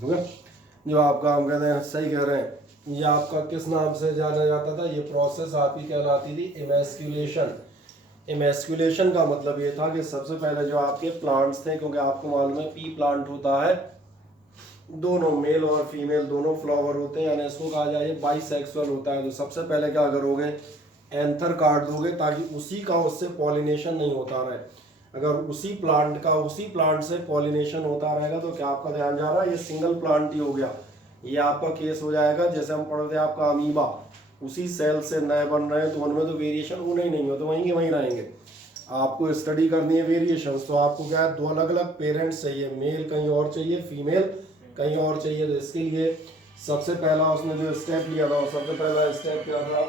ठीक है। जो आपका हम कहते हैं सही कह रहे हैं, ये आपका किस नाम से जाना जाता था, ये प्रोसेस आपकी कहलाती थी इमेस्क्यूलेशन। इमेस्क्यूलेशन का मतलब ये था कि सबसे पहले जो आपके प्लांट्स थे, क्योंकि आपको मालूम है पी प्लांट होता है, दोनों मेल और फीमेल दोनों फ्लावर होते हैं, यानी इसको कहा जाए बाइसेक्सुअल होता है। तो सबसे पहले क्या करोगे, एंथर काट दोगे ताकि उसी का उससे पॉलिनेशन नहीं होता रहे। अगर उसी प्लांट से पॉलिनेशन होता रहेगा तो क्या आपका ध्यान जा रहा है, ये सिंगल प्लांट ही हो गया। ये आपका केस हो जाएगा जैसे हम पढ़ते हैं आपका अमीबा, उसी सेल से नए बन रहे हैं तो उनमें तो वेरिएशन होना ही नहीं हो, तो वहीं के वहीं रहेंगे। आपको स्टडी करनी है वेरिएशन, तो आपको क्या है, दो अलग अलग पेरेंट्स चाहिए, मेल कहीं और चाहिए, फीमेल कहीं और चाहिए। तो इसके लिए सबसे पहला उसने जो स्टेप लिया था, सबसे पहला स्टेप क्या था,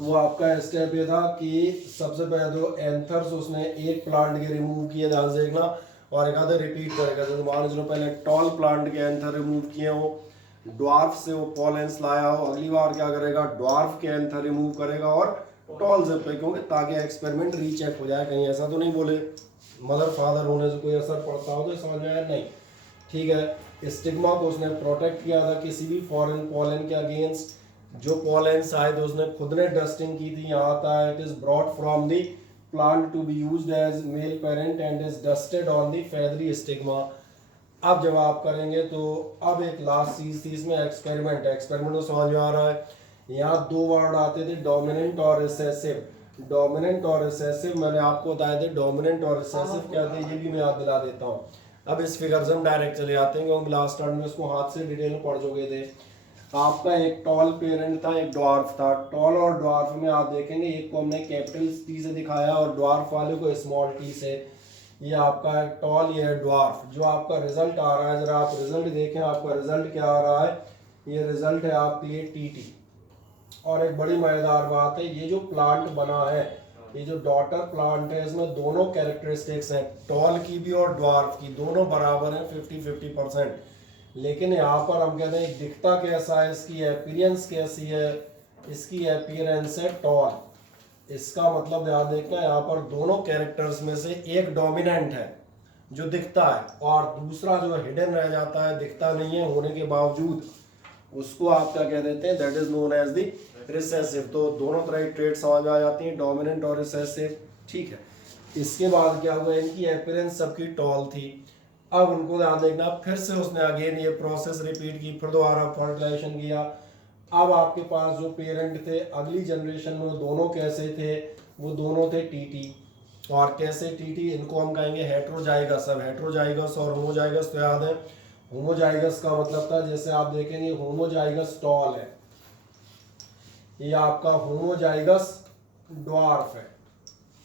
वो आपका स्टेप ये था कि सबसे पहले तो एंथर्स उसने एक प्लांट के रिमूव किए, ध्यान से देखना, और एक आधे रिपीट करेगा। जैसे मान लो पहले टॉल प्लांट के एंथर रिमूव किए हो, ड्वार्फ से वो पॉलेंस लाया हो, अगली बार क्या करेगा, ड्वार्फ के एंथर रिमूव करेगा और टॉल से फेंकोगे, ताकि एक्सपेरिमेंट रीचेक हो जाए। कहीं ऐसा तो नहीं बोले मदर फादर होने से कोई असर पड़ता हो, तो समझ में आया नहीं। ठीक है, स्टिग्मा को उसने प्रोटेक्ट किया था किसी भी फॉरेन पॉलन के अगेंस्ट। जो पॉलेंस आए तो उसने खुद ने डस्टिंग की थी, यहाँ आता है, it is brought from the plant to be used as male parent and is dusted on the feathery stigma. अब जब आप करेंगे तो अब एक लास्ट चीज थी इसमें, एक्सपेरिमेंट तो समझ में आ रहा है। यहाँ दो वर्ड आते थे, डोमिनेंट और रिसेसिव। डोमिनेंट और रिसेसिव मैंने आपको बताया थे, डोमिनेंट और रिसेसिव क्या थे ये भी मैं याद दिला देता हूँ। अब इस फिगर से हम डायरेक्ट चले आते हैं, क्योंकि लास्ट टर्म में इसको हाथ से डिटेल में पढ़ चुके थे। आपका एक टॉल पेरेंट था, एक ड्वार्फ था। टॉल और ड्वार्फ में आप देखेंगे, एक को हमने कैपिटल टी से दिखाया और ड्वार्फ वाले को स्मॉल टी से। ये आपका है टॉल, ये है ड्वार्फ। जो आपका रिजल्ट आ रहा है, जरा आप रिजल्ट देखें, आपका रिजल्ट क्या आ रहा है, ये रिजल्ट है आपके लिए टीटी। और एक बड़ी मजेदार बात है, ये जो प्लांट बना है, ये जो डॉटर प्लांट है, इसमें दोनों कैरेक्टरिस्टिक्स हैं, टॉल की भी और ड्वार्फ की, दोनों बराबर हैं 50-50%। लेकिन यहाँ पर हम कहते हैं दिखता कैसा है, इसकी अपीयरेंस कैसी है, इसकी अपीयरेंस है टॉल। इसका मतलब ध्यान देखना, यहाँ पर दोनों कैरेक्टर्स में से एक डोमिनेंट है जो दिखता है, और दूसरा जो हिडन रह जाता है, दिखता नहीं है होने के बावजूद, उसको आप क्या कह देते हैं, that is known as the recessive. तो दोनों तरह की ट्रेड समझ आ जाती हैं, डोमिनेंट और रिसेसिव। ठीक है, इसके बाद क्या हुआ, इनकी अपीयरेंस सबकी टॉल थी। अब उनको ध्यान देखना, फिर से उसने अगेन ये प्रोसेस रिपीट की, फिर दोबारा फर्टिलाइजेशन किया। अब आपके पास जो पेरेंट थे अगली जनरेशन में, वो दोनों कैसे थे, वो दोनों थे टीटी। और कैसे टीटी, इनको हम कहेंगे हेट्रोजाइगस। अब हेट्रोजाइगस और होमोजाइगस तो याद है, होमोजाइगस का मतलब था, जैसे आप देखेंगे होमोजाइगस टॉल है, ये आपका होमोजाइगस ड्वार्फ है।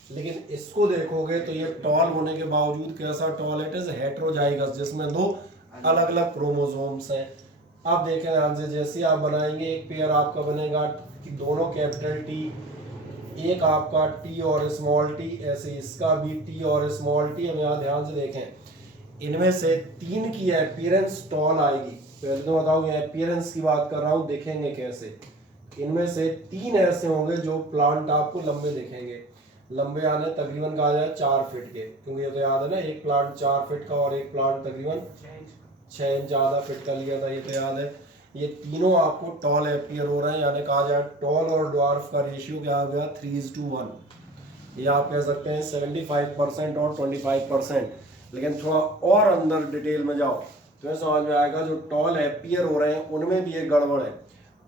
लेकिन इसको देखोगे तो ये टॉल होने के बावजूद कैसा टॉल, इट इज हेट्रोजाइगस, जिसमें दो अलग अलग क्रोमोसोम्स हैं। अब देखें ध्यान से, जैसे आप बनाएंगे एक पेयर आपका बनेगा कि दोनों कैपिटल टी, एक आपका टी और स्मॉल टी, ऐसे इसका भी टी और स्मॉल टी। हम यहाँ ध्यान से देखें, इनमें से तीन की अपीयरेंस टॉल आएगी। पहले तो बताऊँ, ये अपीयरेंस की बात कर रहा हूँ, देखेंगे कैसे। इनमें से तीन ऐसे होंगे जो प्लांट आपको लंबे दिखेंगे, लंबे आने तकरीबन कहा जाए 4 फीट के, क्योंकि ये तो याद है ना, एक प्लांट 4 फीट का और एक प्लांट तकरीबन 6 इंच ज़्यादा फीट का लिया था, ये तो याद है। ये तीनों आपको टॉल अपीयर हो रहे हैं, यानी कहा जाए टॉल और ड्वार्फ का रेशियो क्या हो गया, 3:1। ये आप कह सकते हैं 75% और 25%। लेकिन थोड़ा और अंदर डिटेल में जाओ तो समझ में आएगा, जो टॉल अपीयर हो रहे हैं उनमें भी एक गड़बड़ है।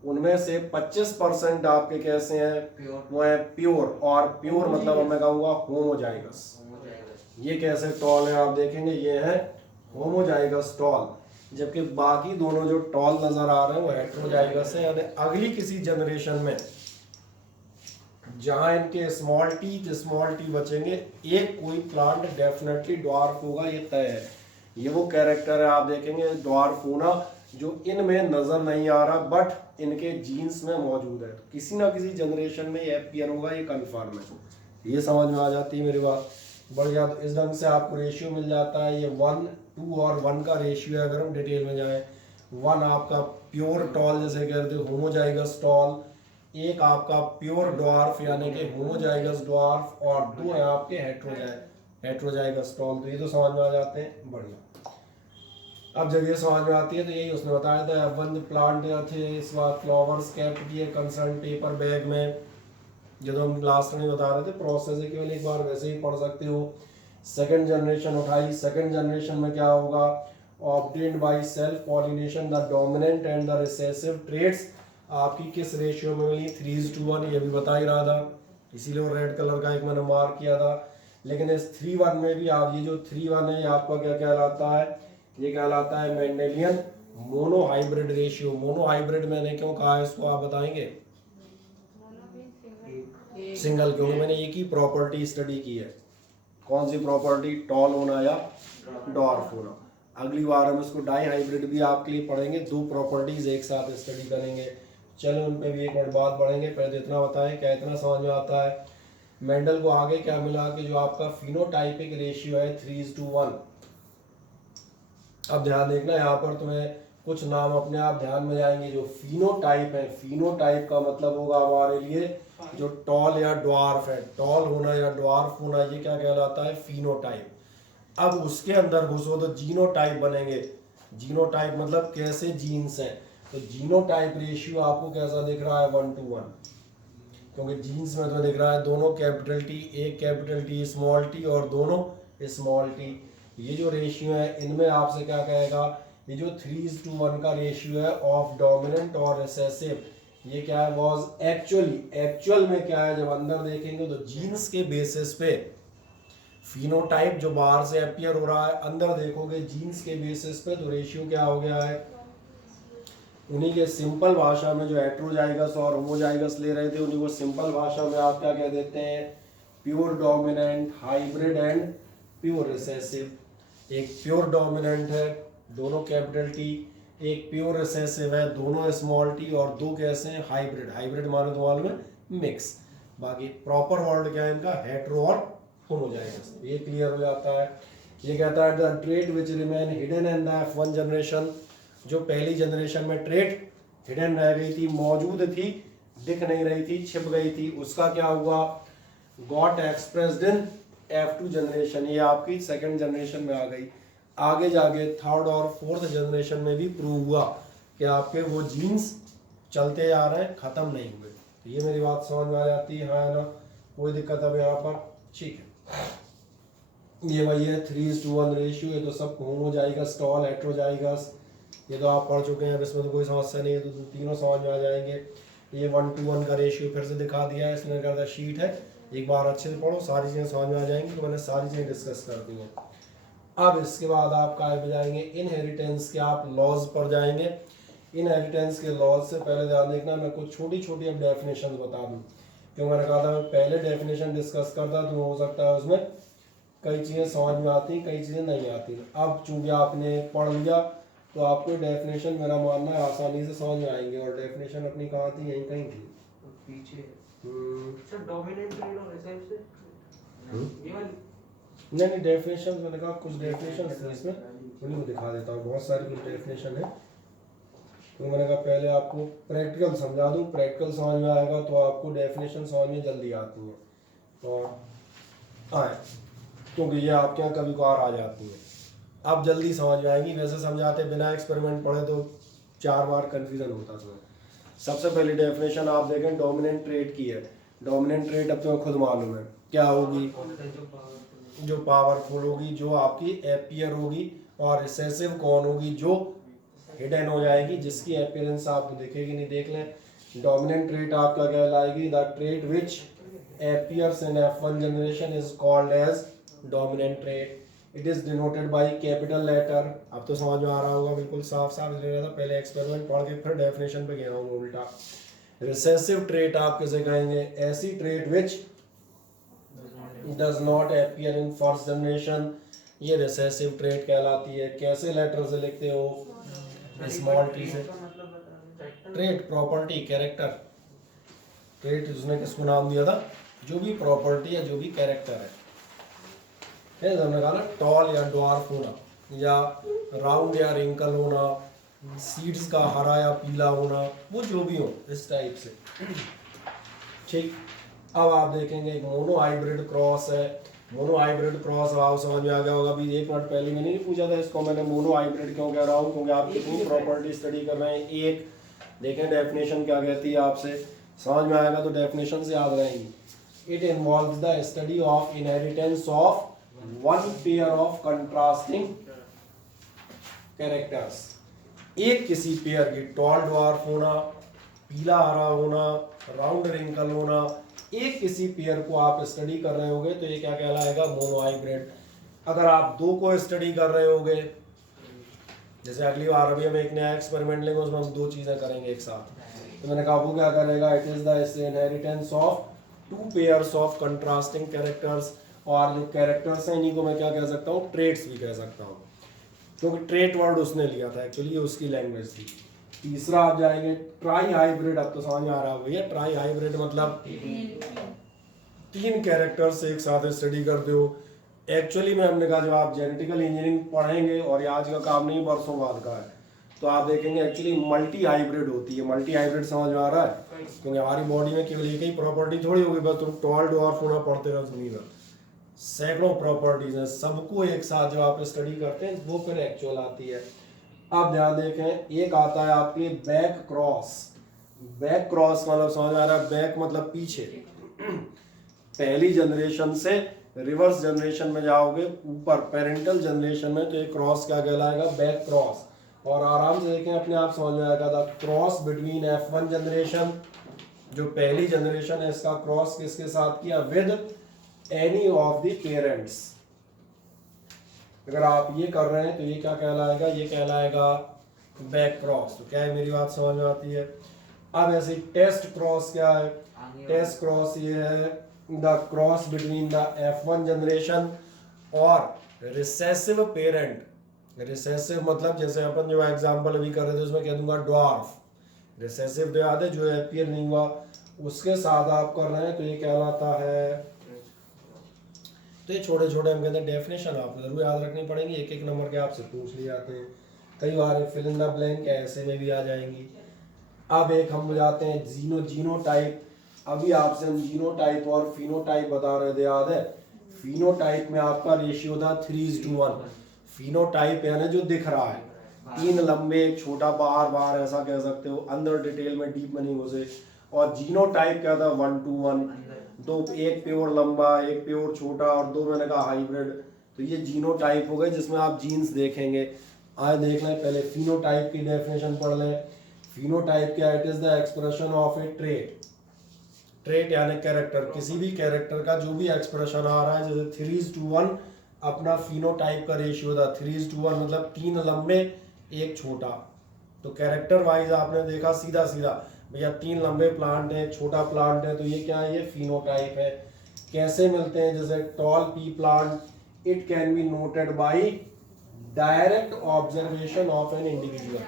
उनमें से 25% आपके कैसे हैं, वो है प्योर। और प्योर मतलब मैं कहूँगा होमोजाइगस। ये कैसे टॉल है आप देखेंगे, ये है होमोजाइगस टॉल, जबकि बाकी दोनों जो टॉल नजर आ रहे हैं वो हेट्रोजाइगस है। यानी अगली किसी जनरेशन में जहां इनके स्मॉल टी बचेंगे, एक कोई प्लांट डेफिनेटली ड्वार्फ होगा, ये तय है। ये वो कैरेक्टर है आप देखेंगे ड्वार्फ होना, जो इनमें नजर नहीं आ रहा बट इनके जीन्स में मौजूद है। किसी ना किसी जनरेशन में ये अपीयर होगा, ये कंफर्म है। ये समझ में आ जाती है मेरी बात, बढ़ जाता। इस ढंग से आपको रेशियो मिल जाता है, ये 1, 2 और 1 का रेशियो है। अगर हम डिटेल में जाए, 1 आपका प्योर टॉल जैसे कहते हैं होमोजाइगस टॉल, एक आपका प्योर ड्वार्फ यानी कि होमोजाइगस ड्वार्फ, और 2 है आपके हेट्रोजाइगस टॉल। तो ये तो समझ में आ जाते हैं, बढ़िया। अब जब ये समझ में आती है तो यही उसने बताया था, वन प्लांट थे, इस बार फ्लावर्स कैप्ट किए कंसर्न पेपर बैग में, जो हम लास्ट में बता रहे थे प्रोसेस है, केवल एक बार वैसे ही पढ़ सकते हो। सेकंड जनरेशन उठाई, सेकंड जनरेशन में क्या होगा, obtained by self pollination the dominant and the recessive traits आपकी किस रेशियो में मिली, 3:1, ये भी बता ही रहा था, इसीलिए वो रेड कलर का एक मैंने मार्क किया था। लेकिन इस 3:1 में भी आप ये जो 3:1 है ये आपका क्या कहलाता है, ये कहलाता है Mendelian mono hybrid ratio. Mono hybrid मैंने क्यों कहा है इसको आप बताएंगे? सिंगल, क्योंकि मैंने एक ही प्रॉपर्टी स्टडी की है। कौन सी प्रॉपर्टी? टॉल होना या डॉर्फ होना। अगली बार हम इसको डाई हाइब्रिड भी आपके लिए पढ़ेंगे, दो प्रॉपर्टीज एक साथ स्टडी करेंगे। चलो उन पे भी एक मिनट बाद बढ़ेंगे, पहले तो इतना बताएं क्या इतना समझ में आता है। मेंडल को आगे क्या मिला कि जो आपका फिनोटाइपिक रेशियो है 3:1। अब ध्यान देखना, यहाँ पर तुम्हें कुछ नाम अपने आप ध्यान में आएंगे। जो फिनोटाइप है, फिनोटाइप का मतलब होगा हमारे लिए जो टॉल या ड्वार्फ है, टॉल होना या ड्वार्फ होना, ये क्या कहलाता है? फिनोटाइप। अब उसके अंदर घुसो तो जीनोटाइप बनेंगे। जीनोटाइप मतलब कैसे जीन्स हैं, तो जीनोटाइप रेशियो आपको कैसा दिख रहा है? 1:1, क्योंकि जीन्स में तो दिख रहा है दोनों कैपिटल टी, एक कैपिटल टी स्मॉल टी और दोनों स्मॉल टी। ये जो रेशियो है इनमें आपसे क्या कहेगा, ये जो 3:1 का रेशियो है ऑफ डोमिनेंट और रिसेसिव, ये क्या है? वाज एक्चुअल में क्या है, जब अंदर देखेंगे तो जीन्स के बेसिस पे फिनोटाइप जो बाहर से अपीयर हो रहा है, अंदर देखोगे जीन्स के बेसिस पे, तो रेशियो क्या हो गया है? उन्हीं के सिंपल भाषा में जो हेटेरोजाइगस और होमोजाइगस ले रहे थे, उन्हीं को सिंपल भाषा में आप क्या कह देते हैं? Pure dominant, hybrid and pure recessive. एक प्योर डोमिनेंट है दोनों कैपिटल टी, एक प्योर रिसेसिव है दोनों स्मॉल टी, और दो कैसे हैं? हाइब्रिड। हाइब्रिड माने तो मालूम है मिक्स। बाकी प्रॉपर वर्ड क्या है इनका? हेटेरो और होमोजाइगस। ये क्लियर हो जाता है। ये कहता है the trait which remain hidden in the F1 generation, जो पहली जनरेशन में ट्रेट हिडन रह गई थी, मौजूद थी, दिख नहीं रही थी, छिप गई थी, उसका क्या हुआ? Got expressed in F2 generation. ये आपकी सेकंड जनरेशन में आ गई। आगे जाके थर्ड और फोर्थ जनरेशन में भी प्रूव हुआ कि आपके वो जीन्स चलते जा रहे हैं, खत्म नहीं हुए। तो ये मेरी बात समझ में आ जाती है, हाँ ना? कोई दिक्कत अब यहाँ पर? ठीक है, ये वही है 3:1 रेशियो। ये तो सब होमोजाइगस, टॉल, हेटेरोजाइगस, ये तो आप पढ़ चुके हैं, अब इसमें तो कोई समस्या नहीं है, तो तीनों समझ में आ जाएंगे। ये 1:1 का रेशियो फिर से दिखा दिया है इसने, करता शीट है, एक बार अच्छे से पढ़ो, सारी चीज़ें समझ में आ जाएंगी। तो मैंने सारी चीज़ें डिस्कस कर दी हैं। अब इसके बाद आप काय पे जाएंगे? इनहेरिटेंस के आप लॉज पर जाएंगे। इनहेरिटेंस के लॉज से पहले ध्यान देखना, मैं कुछ छोटी छोटी अब डेफिनेशन बता दूँ, क्योंकि मैंने कहा था मैं पहले डेफिनेशन डिस्कस करता तो हो सकता है उसमें कई चीज़ें समझ में आती, कई चीज़ें नहीं आती। अब चूंकि आपने पढ़ लिया तो आपको डेफिनेशन मेरा मानना है आसानी से समझ में आएंगे। और डेफिनेशन अपनी कहाँ थी? यहीं कहीं थी पीछे। सर डोमिनेंट ट्रेड और रिसेसिव से ये वाली नहीं, डेफिनेशन मैंने कहा कुछ डेफिनेशन है इसमें, उन्हीं को दिखा देता हूँ। बहुत सारी कुछ डेफिनेशन है, तो मैंने कहा पहले आपको प्रैक्टिकल समझा दूँ, प्रैक्टिकल समझ में आएगा तो आपको डेफिनेशन समझ में जल्दी आती है और आए, क्योंकि ये आपके यहाँ कभी कभार आ जाती है, अब जल्दी समझ में आएंगी। वैसे समझाते बिना एक्सपेरिमेंट पढ़े तो 4 बार कन्फ्यूजन होता है। सबसे पहली डेफिनेशन आप देखें डोमिनेंट ट्रेट की है। डोमिनेंट ट्रेट अब तुम्हें खुद मालूम है क्या होगी? जो पावरफुल होगी, जो आपकी एपियर होगी, और रिसेसिव कौन होगी? जो हिडन हो जाएगी, जिसकी अपीयरेंस आपको दिखेगी नहीं। देख लें, डोमिनेंट ट्रेट आपका कहलाएगी the trait which appears in F1 generation is called as dominant trait. It is denoted by capital letter। अब तो समझ में आ रहा होगा, बिल्कुल साफ साफ ले रहा था, पहले एक्सपेरिमेंट पढ़ के फिर डेफिनेशन पे गया हूँ उल्टा। रिसेसिव ट्रेट आप किसे कहेंगे? ऐसी trait which does not appear in first generation, ये रिसेसिव ट्रेट कहलाती है। कैसे लेटर से लिखते हो? स्मॉल टी से। Trait property, character. ट्रेट उसने किसको नाम दिया था? जो भी प्रॉपर्टी है, जो भी कैरेक्टर है। हमने कहा ना टॉल या ड्वार्फ होना, या राउंड या रिंकल होना, सीड्स का हरा या पीला होना, वो जो भी हो इस टाइप से। ठीक, अब आप देखेंगे एक मोनो हाइब्रिड क्रॉस है, मोनो हाइब्रिड क्रॉस भाव समझ में आ गया होगा। अभी 1 मिनट पहले मैंने नहीं पूछा था इसको, मैंने मोनो हाइब्रिड क्यों कह रहा हूँ, क्योंकि आप कितनी प्रॉपर्टी स्टडी कर रहे हैं। एक देखें डेफिनेशन क्या कहती है, आपसे समझ में आएगा तो डेफिनेशन से याद रहेंगी। It involves the study of inheritance of one pair of contrasting characters. एक किसी पेयर की टॉल ड्वार्फ होना, पीला हरा होना, राउंड रिंकल होना, एक किसी पेयर को आप स्टडी कर रहे होगे तो ये क्या कहलाएगा, मोनो हाइब्रिड। अगर आप दो को स्टडी कर रहे होगे, जैसे अगली बार अभी हम एक नया एक्सपेरिमेंट लेंगे उसमें हम दो चीजें करेंगे एक साथ, तो मैंने कहा वो क्या करेगा, it is the inheritance of two pairs of contrasting characters. और जो कैरेक्टर्स हैं इन्हीं को मैं क्या कह सकता हूँ, ट्रेट्स भी कह सकता हूँ, क्योंकि ट्रेट वर्ड उसने लिया था, एक्चुअली ये उसकी लैंग्वेज थी। तीसरा आप जाएंगे ट्राई हाइब्रिड। अब तो समझ आ रहा है भैया, ट्राई हाइब्रिड मतलब तीन कैरेक्टर्स एक साथ स्टडी करते हो। एक्चुअली में हमने कहा जब आप जेनेटिकल इंजीनियरिंग पढ़ेंगे, और ये आज का काम नहीं बरसों बाद का है, तो आप देखेंगे एक्चुअली मल्टी हाइब्रिड होती है। मल्टी हाइब्रिड समझ में आ रहा है, क्योंकि हमारी बॉडी में केवल एक ही प्रॉपर्टी थोड़ी होगी, बस तुम टॉल ड्वार्फ होना पढ़ते रहो दुनिया में, सैकड़ों प्रॉपर्टीज हैं, सबको एक साथ जो आप स्टडी करते हैं वो फिर एक्चुअल आती है। अब ध्यान देखें, एक आता है आपके बैक क्रॉस। बैक क्रॉस मतलब समझ आ रहा है, बैक मतलब पीछे, पहली जनरेशन से रिवर्स जनरेशन में जाओगे, ऊपर पेरेंटल जनरेशन में, तो ये क्रॉस क्या कहलाएगा, बैक क्रॉस। और आराम से देखें, अपने आप समझ में आएगा, था क्रॉस बिटवीन F1 जनरेशन, जो पहली जनरेशन है, इसका क्रॉस किसके साथ किया, with any of the parents. अगर आप ये कर रहे हैं तो ये क्या कहलाएगा, ये कहलाएगा बैक क्रॉस। तो क्या है, मेरी बात समझ में आती है। अब ऐसे टेस्ट क्रॉस क्या है, टेस्ट क्रॉस ये है the cross between the F1 generation और रिसेसिव पेरेंट। रिसेसिव मतलब जैसे अपन जो एग्जांपल अभी कर रहे थे उसमें कह दूंगा ड्वार्फ। रिसेसिव तो याद है, जो अपीयर नहीं हुआ उसके साथ आप कर रहे हैं तो ये कहलाता है। तो ये छोटे छोटे हम कहते हैं डेफिनेशन आपको जरूर याद रखनी पड़ेंगी, एक एक नंबर के आपसे पूछ लिए जाते हैं, कई बार फिल इन द ब्लैंक ऐसे में भी आ जाएंगी। अब एक हम जाते हैं जीनोटाइप। अभी आपसे हम जीनोटाइप और फिनोटाइप बता रहे थे, याद है। फिनोटाइप में आपका रेशियो था 3:1। फिनोटाइप यानी जो दिख रहा है, तीन लंबे एक छोटा, बाहर ऐसा कह सकते हो, अंदर डिटेल में डीप में नहीं घुसे। और जीनोटाइप क्या था, 1:1, दो, एक प्योर लंबा, एक प्योर छोटा, और दो मैंने कहा हाइब्रिड। तो ये जीनोटाइप हो गए जिसमें आप जीन्स देखेंगे। आज देख लें, पहले फिनोटाइप की डेफिनेशन पढ़ लें। फिनोटाइप क्या, it is the expression of A trait. Trait यानी कैरेक्टर, किसी भी कैरेक्टर का जो भी एक्सप्रेशन आ रहा है, जैसे 3:1 अपना फिनोटाइप का रेशियो था। 3:1 मतलब तीन लंबे एक छोटा। तो कैरेक्टर वाइज आपने देखा सीधा सीधा भैया, तीन लंबे प्लांट है, छोटा प्लांट है, तो ये क्या है, ये फिनोटाइप है। कैसे मिलते हैं, जैसे toll P plant, it can be noted bye direct observation of an individual.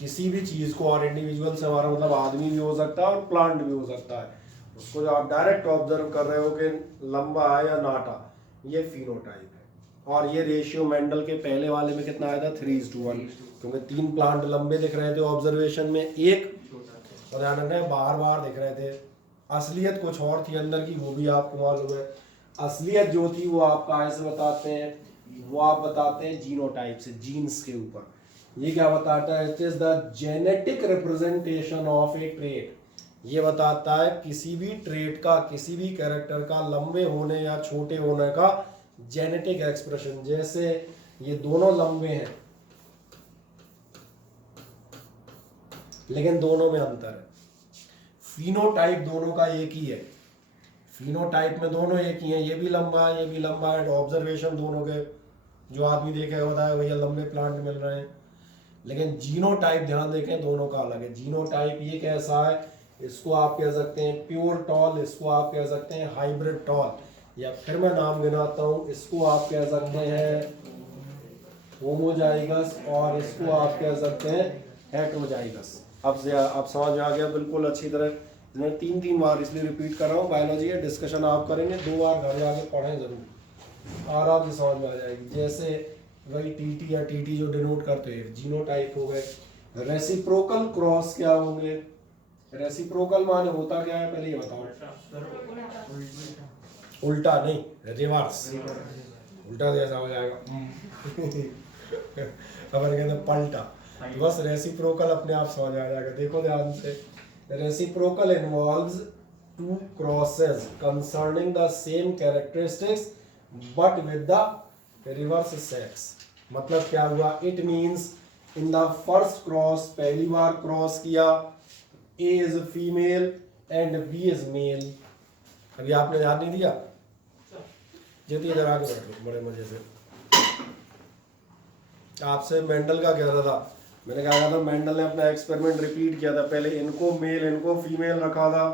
किसी भी चीज को, और इंडिविजुअल से हमारा मतलब आदमी भी हो सकता है और प्लांट भी हो सकता है, उसको जो आप डायरेक्ट ऑब्जर्व कर रहे हो कि लंबा है या नाटा, ये फिनोटाइप है। और ये रेशियो मेंडल के पहले वाले में कितना आया था, 3:1, क्योंकि तीन प्लांट लंबे दिख रहे थे ऑब्जर्वेशन में, एक और ध्यान रखना बाहर दिख रहे थे। असलियत कुछ और थी अंदर की, वो भी आपको मालूम है। असलियत जो थी वो आपका ऐसे बताते हैं, वो आप बताते हैं जीनोटाइप से, जीन्स के ऊपर। ये क्या बताता है, it is the genetic representation of A trait. ये बताता है किसी भी ट्रेट का, किसी भी कैरेक्टर का लंबे होने या छोटे होने का जेनेटिक एक्सप्रेशन। जैसे ये दोनों लंबे हैं लेकिन दोनों में अंतर है। फिनोटाइप दोनों का एक ही है, फिनोटाइप में दोनों एक ही है, ये भी लंबा है, ये भी लंबा है। ऑब्जर्वेशन दोनों के, जो आदमी देखे बताया भैया लंबे प्लांट मिल रहे हैं। लेकिन जीनोटाइप ध्यान देखें, दोनों का अलग है। जीनोटाइप ये कैसा है, इसको आप कह सकते हैं प्योर टॉल, इसको आप कह सकते हैं हाइब्रिड टॉल, या फिर मैं नाम गिनाता हूँ, इसको आप कह सकते हैं होमोजाइगस, और इसको आप कह सकते हैं हेटेरोजाइगस। अब समझ में आ गया बिल्कुल अच्छी तरह। मैं 3 बार इसलिए रिपीट कर रहा हूँ, बायोलॉजी है, डिस्कशन आप करेंगे, 2 बार घर जाके पढ़ें जरूर, आराम से समझ में आ जाएगी। जैसे वही टीटी या टीटी जो डिनोट करते हैं, जीनोटाइप हो गए। रेसिप्रोकल क्रॉस क्या होंगे, रेसिप्रोकल माने होता क्या है, पहले ये बताओ। उल्टा नहीं, रिवर्स। उल्टा जैसा हो जाएगा अपन कहते हैं पलटा, तो बस रेसिप्रोकल अपने आप समझ आ जाएगा। देखो ध्यान से, reciprocal involves two crosses concerning the same characteristics but with the reverse sex. मतलब क्या हुआ, it means in the first cross, पहली बार क्रॉस किया, A is female and B is male. अभी आपने ध्यान नहीं दिया, ज्योति इधर आके बैठो बड़े मजे से। आपसे मेंडल का कह रहा था, मैंने कहा था मेंडल ने अपना एक्सपेरिमेंट रिपीट किया था। पहले इनको मेल इनको फीमेल रखा था,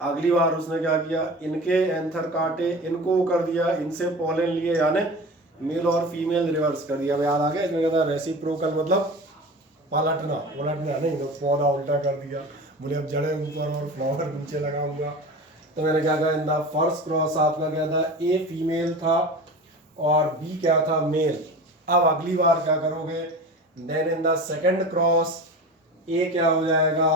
अगली बार उसने क्या किया, इनके एंथर काटे, इनको कर दिया, इनसे पोलन लिए, यानी मेल और फीमेल रिवर्स कर दिया। याद आ गया, इसमें कहता रेसिप्रोकल मतलब पलटना, उलटना नहीं, तो पौधा उल्टा कर दिया। बोले अब जड़े ऊपर और फ्लावर नीचे लगाऊंगा। तो मैंने क्या कहा, इन द फर्स्ट क्रॉस आपका क्या था, ए फीमेल था और बी क्या था, मेल। अब अगली बार क्या करोगे, then in the second cross ए क्या हो जाएगा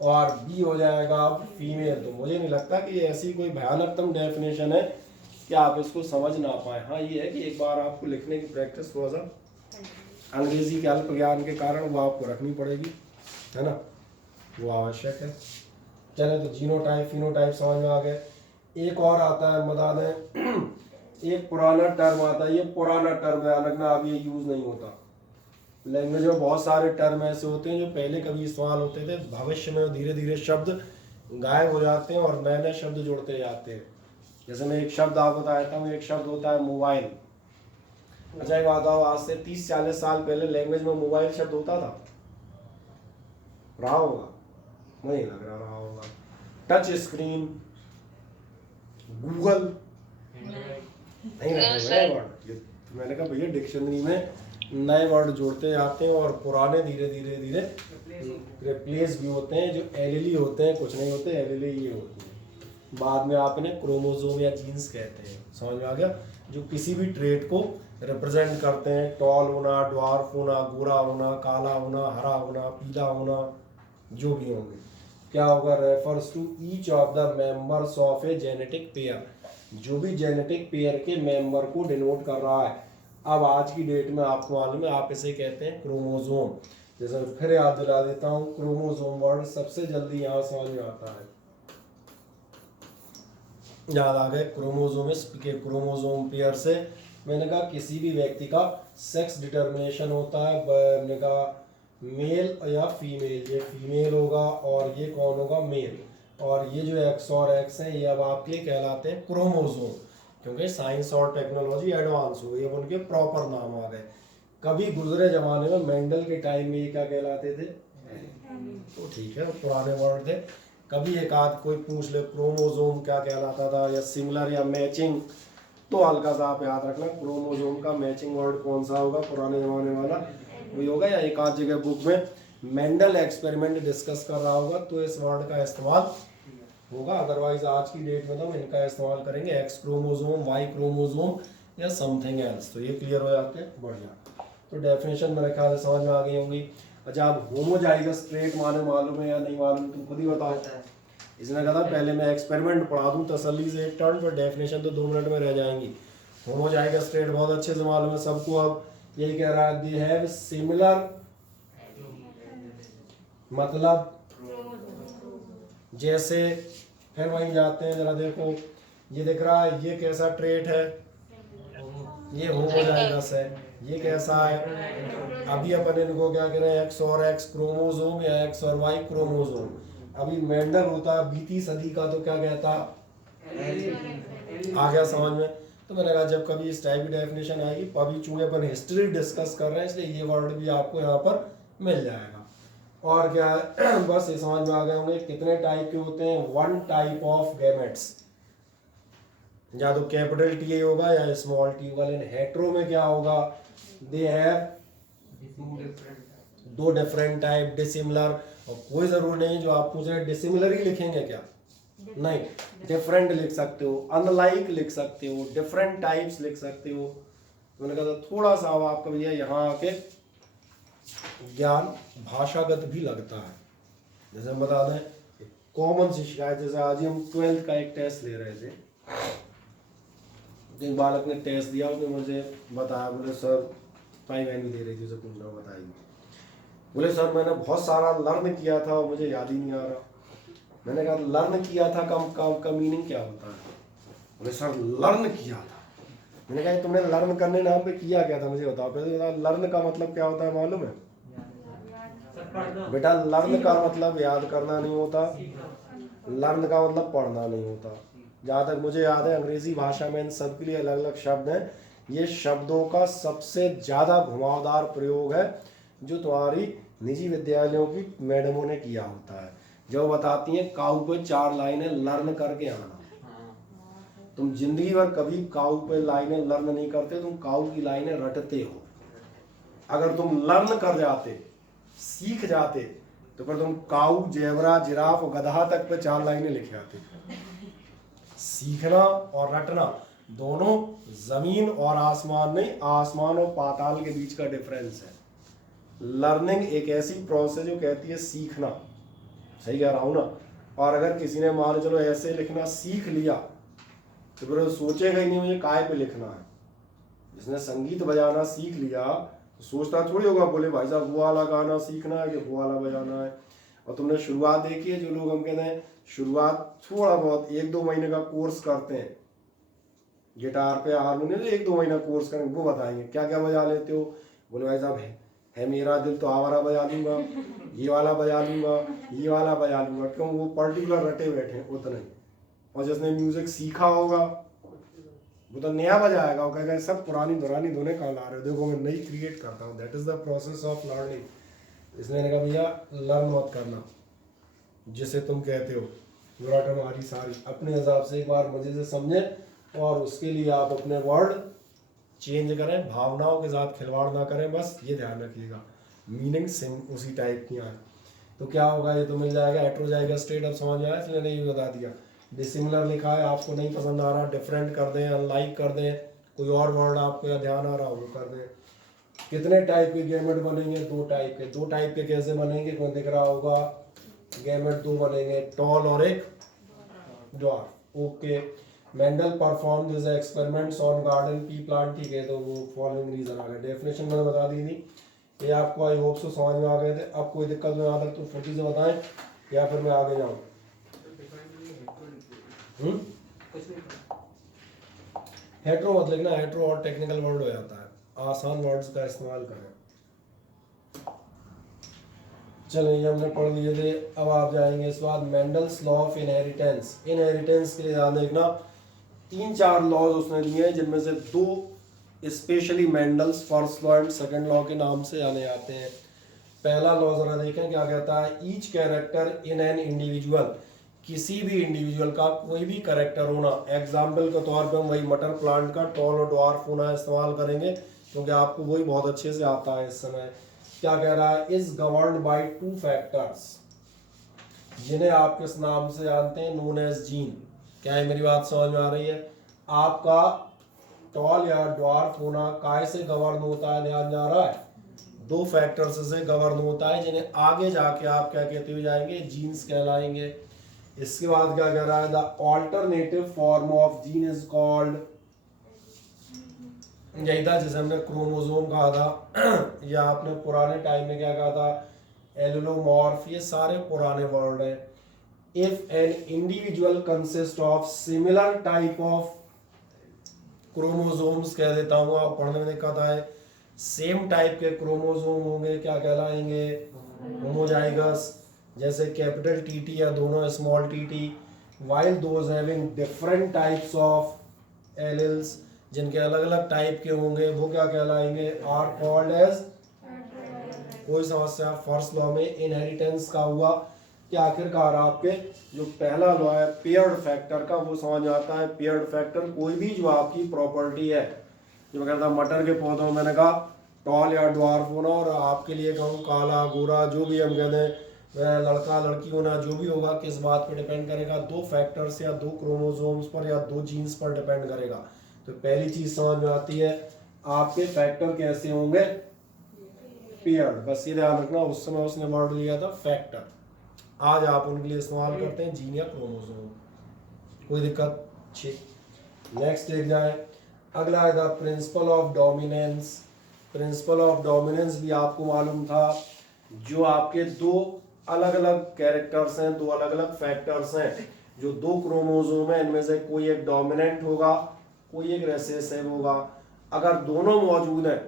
और बी हो जाएगा अब फीमेल। तो मुझे नहीं लगता कि ऐसी कोई भयानकतम डेफिनेशन है कि आप इसको समझ ना पाए। हाँ ये है कि एक बार आपको लिखने की प्रैक्टिस थोड़ा सा अंग्रेजी के अल्प ज्ञान के कारण वो आपको रखनी पड़ेगी, है ना, वो आवश्यक है। चले तो जीनोटाइप फिनोटाइप समझ में आ गए। एक और आता है, बता दें, एक पुराना टर्म आता है, ये पुराना टर्म है, लगना अब ये यूज नहीं होता। लैंग्वेज में बहुत सारे टर्म ऐसे होते हैं जो पहले कभी इस्तेमाल होते थे, भविष्य में धीरे धीरे शब्द गायब हो जाते हैं और नए नए शब्द जुड़ते जाते हैं। जैसे मैं एक शब्द आपको बताता हूँ, एक शब्द होता है मोबाइल। अच्छा एक बात बताओ, आज से 30-40 साल पहले लैंग्वेज में मोबाइल शब्द होता था? रहा होगा? नहीं लग रहा होगा। टच स्क्रीन, गूगल, नहीं नए वर्ड। मैंने कहा भैया डिक्शनरी में नए वर्ड जोड़ते जाते हैं और पुराने धीरे धीरे धीरे रिप्लेस भी होते हैं। जो एलएलई होते हैं, कुछ नहीं होते, एलएलई ये होते हैं, बाद में आप इन्हें क्रोमोसोम या जीन्स कहते हैं। समझ में आ गया? जो किसी भी ट्रेट को रिप्रेजेंट करते हैं, टॉल होना, ड्वार्फ होना, गोरा होना, काला होना, हरा होना, पीला होना, जो भी होंगे, क्या होगा, refers to each of the members of a genetic pair. जो भी जेनेटिक पेयर के मेंबर को डिनोट कर रहा है। अब आज की डेट में आपको मालूम है, आप इसे कहते हैं क्रोमोसोम। जैसे फिर याद दिला देता हूँ, क्रोमोसोम वर्ड सबसे जल्दी यहाँ समझ में आता है। याद आ गए, क्रोमोसोमिस्ट के क्रोमोसोम पेयर से मैंने कहा किसी भी व्यक्ति का सेक्स डिटर्मिनेशन होता है। मैंने कहा मेल या फीमेल, ये फीमेल होगा और ये कौन होगा, मेल। और ये जो एक्स और एक्स है, ये अब आपके कहलाते हैं क्रोमोसोम, क्योंकि साइंस और टेक्नोलॉजी एडवांस हो गई, अब उनके प्रॉपर नाम आ गए। कभी गुजरे जमाने में मेंडल के टाइम में ये क्या कहलाते थे, तो ठीक है पुराने वर्ड थे। कभी एक आध कोई पूछ ले क्रोमोसोम क्या कहलाता था, या सिमिलर या मैचिंग, तो हल्का सा आप याद रखना क्रोमोसोम का मैचिंग वर्ड कौन सा होगा, पुराने जमाने वाला वही होगा। या एक आध जगह बुक में मेंडल एक्सपेरिमेंट डिस्कस कर रहा होगा तो इस वर्ड का इस्तेमाल होगा। अदरवाइज आज की डेट में तो हम इनका इस्तेमाल करेंगे, एक्स क्रोमोसोम, वाई क्रोमोसोम या समथिंग एल्स। तो ये क्लियर हो जाते हैं, बढ़िया। तो डेफिनेशन मेरे ख्याल से समझ में आ गई होंगी। अच्छा आप होमोजाइगस ट्रेट माने मालूम है या नहीं मालूम, तुम खुद ही बताओ। इसने कहा था पहले मैं एक्सपेरिमेंट पढ़ा दूं तसल्ली से एक टर्न, पर डेफिनेशन तो 2 मिनट में रह जाएंगी। होमोजाइगस ट्रेट बहुत अच्छे से मालूम है सबको। अब यही कह रहा है, दे हैव सिमिलर, मतलब जैसे, फिर वहीं जाते हैं, जरा देखो ये दिख रहा है, ये कैसा ट्रेट है, ये होमोजाइगस है। ये कैसा है, अभी अपन इनको क्या कह रहे हैं, एक्स और एक्स क्रोमोसोम या एक्स और वाई क्रोमोसोम। अभी मेंडल होता 20वीं सदी का तो क्या कहता, आ गया समझ में। तो मैंने कहा जब कभी इस टाइप की डेफिनेशन आएगी, अभी चूंकि अपन हिस्ट्री डिस्कस कर रहे हैं इसलिए ये वर्ड भी आपको यहाँ पर मिल जाएगा। और क्या है, बस ये समझ में आ गए होंगे कितने टाइप के होते हैं, 1 टाइप ऑफ गैमेट्स, या तो कैपिटल टी होगा या स्मॉल टी होगा। लेकिन हेट्रो में क्या होगा, they have 2 different type, dissimilar. और कोई जरूर नहीं जो आप पूछ रहे हैं डिसिमिलर ही लिखेंगे क्या, नहीं, डिफरेंट लिख सकते हो, अनलाइक लिख सकते हो, डिफरेंट टाइप्स लिख सकते हो। मैंने कहा था थोड़ा सा आपका भैया यहाँ आके ज्ञान भाषागत भी लगता है। जैसे हम बता दें कॉमन सी शिकायत, जैसे आज ही हम 12th का एक टेस्ट ले रहे थे, एक बालक ने टेस्ट दिया, उसने मुझे बताया, बोले सर 5 बहन दे रही थी, उसे पूछ रहा बताइए, बोले सर मैंने बहुत सारा लर्न किया था और मुझे याद ही नहीं आ रहा। मैंने कहा लर्न किया था का मीनिंग क्या होता है? बोले सर लर्न किया था। मैंने कहा तुमने लर्न करने नाम पे किया क्या था मुझे बताओ। पहले लर्न का मतलब क्या होता है मालूम है बेटा? लर्न का मतलब याद करना नहीं होता, लर्न का मतलब पढ़ना नहीं होता। जहाँ तक मुझे याद है अंग्रेजी भाषा में इन सब के लिए अलग अलग शब्द हैं। ये शब्दों का सबसे ज़्यादा घुमावदार प्रयोग है जो तुम्हारी निजी विद्यालयों की मैडमों ने किया होता है, जो बताती हैं काऊ पे 4 लाइनें लर्न करके आना। तुम जिंदगी भर कभी काऊ पे लाइनें लर्न नहीं करते, तुम काऊ की लाइनें रटते हो। अगर तुम लर्न कर जाते, सीख जाते, तो फिर तुम काऊ, जेबरा, जिराफ और गधा तक पे 4 लाइनें लिख आते। सीखना और रटना दोनों जमीन और आसमान नहीं, आसमान और पाताल के बीच का डिफरेंस है। लर्निंग एक ऐसी प्रोसेस जो कहती है सीखना, सही कह रहा हूं ना? और अगर किसी ने मान चलो ऐसे लिखना सीख लिया तो फिर वो सोचेगा ही नहीं मुझे काय पे लिखना है। जिसने संगीत बजाना सीख लिया तो सोचता थोड़ी होगा बोले भाई साहब वो वाला गाना सीखना है कि वो वाला बजाना है। और तुमने शुरुआत देखी है, जो लोग हम कहते हैं शुरुआत थोड़ा बहुत 1-2 महीने का कोर्स करते हैं गिटार पे, हारमोनियम, 1-2 महीना कोर्स करेंगे, वो बताएंगे क्या क्या बजा लेते हो। बोले भाई साहब है मेरा दिल तो आवारा बजा लूंगा, ये वाला बजा लूंगा, ये वाला बजा लूंगा। क्यों? वो पर्टिकुलर रटे बैठे हैं उतने। और जिसने म्यूजिक सीखा होगा वो तो नया बजाएगा, वो कहेगा सब पुरानी दुरानी धुने कहाँ ला रहे हो, देखो मैं नई क्रिएट करता हूँ। That is the process of learning. इसलिए मैंने कहा भैया लर्न मत करना जिसे तुम कहते हो, रट हमारी सारी अपने हिसाब से एक बार मजे से समझे, और उसके लिए आप अपने वर्ड चेंज करें, भावनाओं के साथ खिलवाड़ ना करें। बस ये ध्यान रखिएगा, मीनिंग सेम उसी टाइप की है। तो क्या होगा, ये तो मिल जाएगा हेटेरोजाइगस स्टेट। अब समझ में आया, इसलिए मैंने ये बता दिया। डिसिमिलर लिखा है, आपको नहीं पसंद आ रहा, डिफरेंट कर दें, अनलाइक कर दें, कोई और वर्ड आपको या ध्यान आ रहा वो कर दें। कितने टाइप के गैमेट बनेंगे? 2 टाइप के। 2 टाइप के कैसे बनेंगे? कौन दिख रहा होगा? गैमेट 2 बनेंगे, टॉल और एक dwarf. Okay. Mendel perform this experiments on garden pea plant, ठीक है, तो वो फॉलोइंग रीजन आ गया। डेफिनेशन मैंने बता दी थी, ये आपको आई होप सो समझ में आ गए थे। अब कोई दिक्कत में आ तक तो फटी से बताएं या फिर मैं आगे जाऊँ? हेट्रो मत लिखना, हेट्रो और टेक्निकल वर्ड हो जाता है, आसान वर्ड्स का इस्तेमाल करें। चलो ये हमने पढ़ लिए थे। अब आप जाएंगे इस बाद Mendel's law of inheritance. Inheritance के लिए ध्यान देखना, 3-4 लॉज उसने दिए हैं, जिनमें से 2 specially Mendel's first law and second law के नाम से जाने जाते हैं। पहला लॉ जरा देखें क्या कहता है। Each character in an individual, किसी भी इंडिविजुअल का कोई भी कैरेक्टर होना, एग्जाम्पल के तौर पे हम वही मटर प्लांट का टॉल और ड्वार्फ होना इस्तेमाल करेंगे क्योंकि आपको वही बहुत अच्छे से आता है इस समय। क्या कह रहा है? इज गवर्न्ड बाय 2 फैक्टर्स, जिन्हें आप किस नाम से जानते हैं? Known as gene. क्या है, मेरी बात समझ में आ रही है? आपका टॉल या ड्वार्फ होना काय से गवर्न होता है? ध्यान जा रहा है? 2 फैक्टर्स से गवर्न होता है, जिन्हें आगे जाके आप क्या कहते हुए जाएंगे? जीन्स कहलाएंगे। इसके बाद क्या कह रहा है? The alternative form of gene is called, यही था जिसे हमने क्रोमोसोम कहा था या आपने पुराने टाइम में क्या कहा था? एलिलोमॉर्फ। ये सारे पुराने वर्ड हैं। If an individual consist of similar type of chromosomes, कह देता हूँ, आप पढ़ने में दिक्कत आए, सेम टाइप के क्रोमोसोम होंगे, क्या कहलाएंगे? होमोजाइगस। जैसे कैपिटल टीटी या दोनों small TT. While those having different types of alleles, जिनके अलग अलग टाइप के होंगे, वो क्या कहलाएंगे? Are called as. कोई समस्या? फर्स्ट लॉ में इनहेरिटेंस का हुआ कि आखिरकार आपके जो पहला लॉ है पेयर्ड फैक्टर का, वो समझ आता है। पेयर्ड फैक्टर कोई भी जो आपकी प्रॉपर्टी है, जो मैं कहता मटर के पौधों, मैंने कहा टॉल या ड्वार्फ होना, और आपके लिए कहूँ काला गोरा, जो भी हम कहते हैं, वह लड़का लड़की होना, जो भी होगा, किस बात पर डिपेंड करेगा? 2 फैक्टर्स या 2 क्रोमोसोम्स पर या 2 जीन्स पर डिपेंड करेगा। तो पहली चीज समझ में आती है, आपके फैक्टर कैसे होंगे? पेयर्ड। बस ये ध्यान रखना, उस समय उसने वर्ड लिया था फैक्टर। आज आप उनके लिए इस्तेमाल करते हैं जीन या क्रोमोसोम, कोई दिक्कत? ठीक, नेक्स्ट देख जाए। अगला है the principle of dominance. Principle of dominance भी आपको मालूम था, जो आपके दो अलग अलग कैरेक्टर्स हैं, दो अलग अलग फैक्टर्स हैं, जो दो क्रोमोसोम है, इनमें से कोई एक डोमिनेंट होगा, कोई एक रिसेसिव होगा। अगर दोनों मौजूद हैं,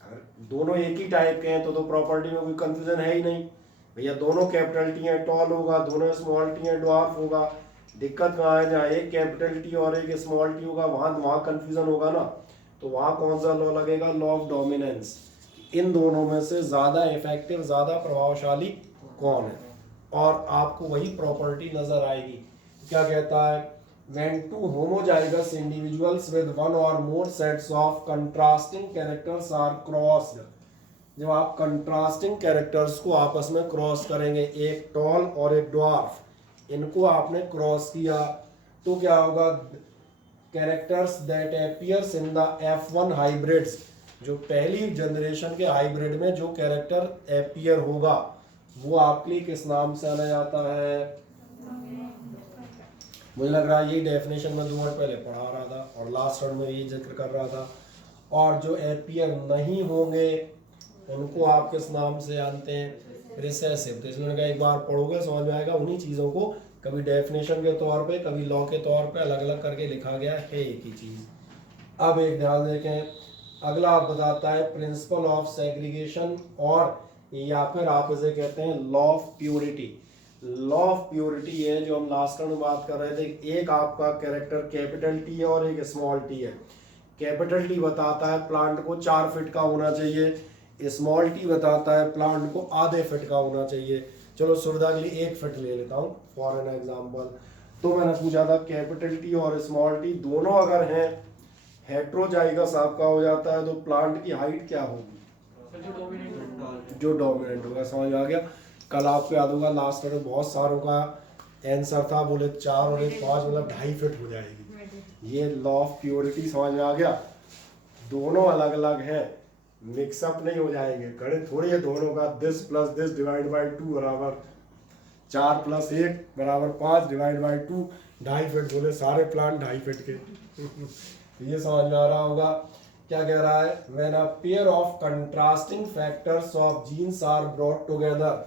अगर दोनों एक ही टाइप के हैं तो प्रॉपर्टी में कोई कंफ्यूजन है ही नहीं। भैया दोनों कैपिटल टी है टॉल होगा, दोनों स्मॉल टी है ड्वार्फ होगा। दिक्कत कहाँ है? जहाँ एक कैपिटल टी और एक स्मॉल टी होगा वहाँ कंफ्यूजन होगा ना। तो वहाँ कौन सा लॉ लगेगा? Law of dominance. इन दोनों में से ज़्यादा इफेक्टिव, ज़्यादा प्रभावशाली कौन है, और आपको वही प्रॉपर्टी नजर आएगी। क्या कहता है? when two homozygous individuals with one or more sets of contrasting characters are crossed, जब आप कंट्रास्टिंग कैरेक्टर्स को आपस में क्रॉस करेंगे, एक टॉल और एक ड्वार्फ, इनको आपने क्रॉस किया तो क्या होगा? Characters that appears in the F1 hybrids, जो पहली जनरेशन के हाइब्रिड में जो कैरेक्टर अपीयर होगा वो आपके लिए किस नाम से आना जाता है? मुझे लग रहा है यही डेफिनेशन में 2 मिनट पहले पढ़ा रहा था और लास्ट राउंड में यही जिक्र कर रहा था। और जो अपीयर नहीं होंगे उनको आप किस नाम से जानते हैं? रिसेसिव। तो इसमें एक बार पढ़ोगे समझ में आएगा। उन्हीं चीज़ों को कभी डेफिनेशन के तौर पे, कभी लॉ के तौर पे अलग अलग करके लिखा गया है एक ही चीज़। अब एक ध्यान देखें, अगला आप बताता है प्रिंसिपल ऑफ सेग्रीगेशन, और या फिर आप इसे कहते हैं law of purity. Law of purity है जो हम लास्ट में बात कर रहे थे। एक आपका कैरेक्टर कैपिटल टी है और एक स्मॉल टी है। कैपिटल टी बताता है प्लांट को 4 फीट का होना चाहिए, स्मॉल टी बताता है प्लांट को आधे फीट का होना चाहिए। चलो सुविधा के लिए 1 फीट ले लेता हूँ फॉर एन एग्जाम्पल। तो मैंने पूछा था कैपिटल टी और स्मॉल टी दोनों अगर हैं, हेट्रोजाइगस आपका हो जाता है, तो प्लांट की हाइट क्या होगी? जो डोमिनेंट होगा। समझ आ गया? कल आपको याद होगा लास्ट में बहुत सारों का आंसर था, बोले 4 और 1 5 मतलब 2.5 फीट हो जाएगी। ये लॉ ऑफ प्योरिटी समझ में आ गया। दोनों अलग अलग हैं, मिक्सअप नहीं हो जाएंगे। गणित थोड़ी है दोनों का, this plus this divide by 2 बराबर 4 प्लस 1 बराबर 5 डिवाइड बाई 2, 2.5 फीट। बोले सारे प्लांट 2.5 फीट के। ये समझ में आ रहा होगा। क्या कह रहा है? When a pair of contrasting factors of genes are brought together,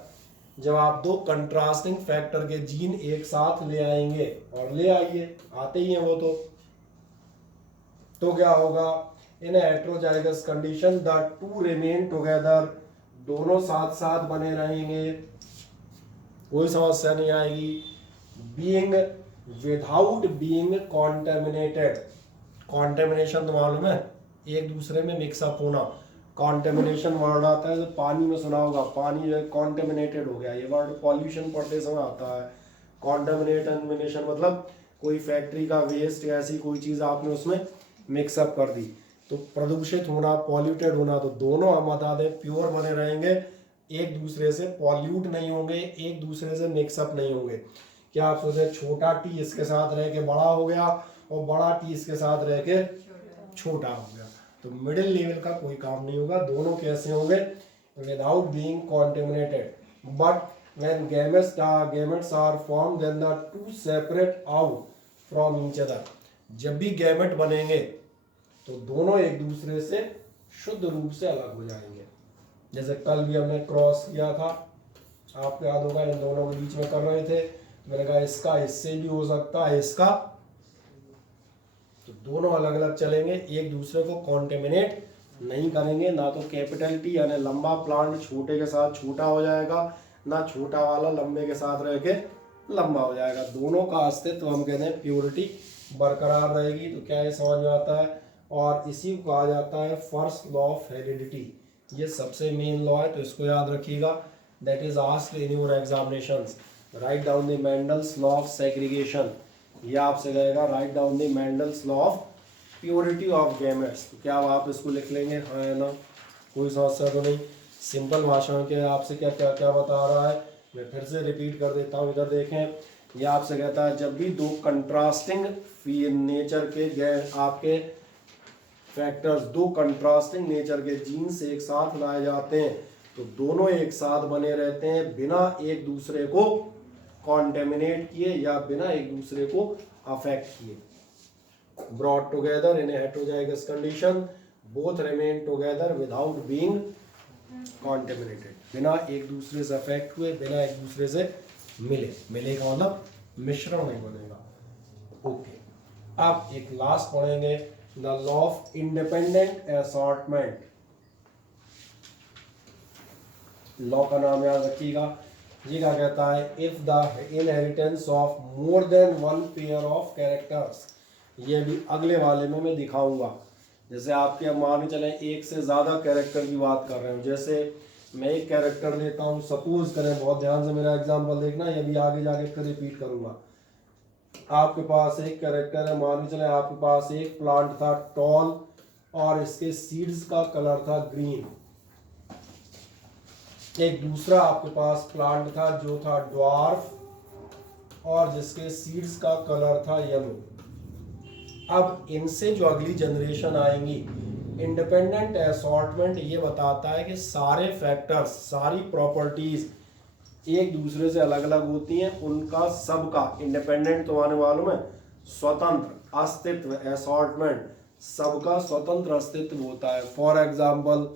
जब आप दो कंट्रास्टिंग फैक्टर के जीन एक साथ ले आएंगे, और ले आइए, आते ही हैं वो तो क्या होगा? इन heterozygous condition the two remain together, दोनों साथ साथ बने रहेंगे, कोई समस्या नहीं आएगी। Being without being contaminated, contamination तो मालूम है एक दूसरे में मिक्सअप होना। कॉन्टेमिनेशन वर्ड आता है तो पानी में सुना होगा, पानी जो है कॉन्टेमिनेटेड हो गया। ये वर्ड पॉल्यूशन पढ़ते समय आता है। कॉन्टेमिनेशन मतलब कोई फैक्ट्री का वेस्ट या ऐसी कोई चीज़ आपने उसमें मिक्सअप कर दी, तो प्रदूषित होना, पॉल्यूटेड होना। तो दोनों हम बता दें प्योर बने रहेंगे, एक दूसरे से पॉल्यूट नहीं होंगे, एक दूसरे से मिक्सअप नहीं होंगे। क्या आप सोचे छोटा टी इसके साथ रह के बड़ा हो गया और बड़ा टी इसके साथ रह के छोटा हो गया, तो मिडिल लेवल का कोई काम नहीं होगा। दोनों कैसे होंगे? Without being contaminated. But when gametes are form then the two separate out from each other, जब भी गैमेट बनेंगे तो दोनों एक दूसरे से शुद्ध रूप से अलग हो जाएंगे। जैसे कल भी हमने क्रॉस किया था, आपको याद होगा, इन दोनों के बीच में कर रहे थे, मैंने कहा इसका इससे भी हो सकता है, इसका, तो दोनों अलग अलग चलेंगे, एक दूसरे को कॉन्टेमिनेट नहीं करेंगे। ना तो कैपिटल टी यानी लंबा प्लांट छोटे के साथ छोटा हो जाएगा, ना छोटा वाला लंबे के साथ रह के लंबा हो जाएगा। दोनों का अस्तित्व हम कहते हैं प्योरिटी बरकरार रहेगी। तो क्या ये समझ में आता है? और इसी को कहा जाता है फर्स्ट लॉ ऑफ हेरिडिटी। ये सबसे मेन लॉ है, तो इसको याद रखिएगा। That is asked in your examinations. Write down the Mendel's law of segregation. ये आपसे कहेगा write down the Mendel's law of purity of gametes. तो क्या आप इसको लिख लेंगे? हाँ है ना, कोई समस्या तो नहीं। सिंपल भाषा में आपसे क्या क्या क्या बता रहा है, मैं फिर से रिपीट कर देता हूँ। इधर देखें, ये आपसे कहता है जब भी दो कंट्रास्टिंग नेचर के आपके फैक्टर्स, दो कंट्रास्टिंग नेचर के जीन्स एक साथ लाए जाते हैं, तो दोनों एक साथ बने रहते हैं बिना एक दूसरे को कॉन्टेमिनेट किए या बिना एक दूसरे को अफेक्ट किए। Brought together in heterozygous condition both remain together without being contaminated, बिना एक दूसरे से अफेक्ट हुए, बिना एक दूसरे से मिले का मतलब मिश्रण नहीं बनेगा। ओके, अब एक लास्ट पढ़ेंगे, the law of independent assortment. Law का नाम याद रखिएगा। ये क्या कहता है, if the inheritance of more than one pair of characters, ये भी अगले वाले में मैं दिखाऊंगा। जैसे आपके अब मान के चलें एक से ज़्यादा कैरेक्टर की बात कर रहे हो, जैसे मैं एक कैरेक्टर लेता हूँ, सपोज करें, बहुत ध्यान से मेरा एग्जांपल देखना, ये भी आगे जाके फिर रिपीट करूंगा। आपके पास एक कैरेक्टर है, मान के चलें आपके पास एक प्लांट था टॉल और इसके सीड्स का कलर था ग्रीन। एक दूसरा आपके पास प्लांट था जो था ड्वार्फ और जिसके सीड्स का कलर था येलो। अब इनसे जो अगली जनरेशन आएंगी, इंडिपेंडेंट असॉर्टमेंट ये बताता है कि सारे फैक्टर्स, सारी प्रॉपर्टीज एक दूसरे से अलग अलग होती हैं, उनका सबका इंडिपेंडेंट तो आने वालों में स्वतंत्र अस्तित्व, असॉर्टमेंट सबका स्वतंत्र अस्तित्व होता है। फॉर एग्जाम्पल,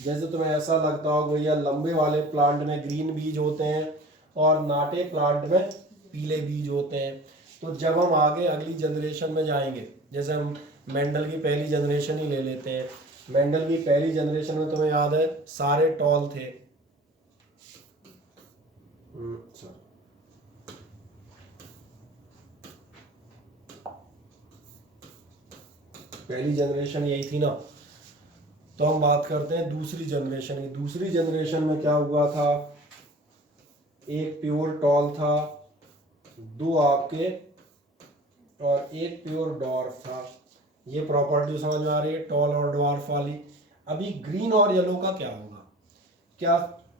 जैसे तुम्हें ऐसा लगता हो भैया लंबे वाले प्लांट में ग्रीन बीज होते हैं और नाटे प्लांट में पीले बीज होते हैं, तो जब हम आगे अगली जनरेशन में जाएंगे, जैसे हम मेंडल की पहली जनरेशन ही ले लेते हैं, मेंडल की पहली जनरेशन में तुम्हें याद है सारे टॉल थे। पहली जनरेशन यही थी ना। तो हम बात करते हैं दूसरी जनरेशन की। दूसरी जनरेशन में क्या हुआ था, एक प्योर टॉल था, दो आपके और एक प्योर डॉर्फ था। ये प्रॉपर्टी समझ में आ रही है, टॉल और डॉर्फ वाली। अभी ग्रीन और येलो का क्या होगा, क्या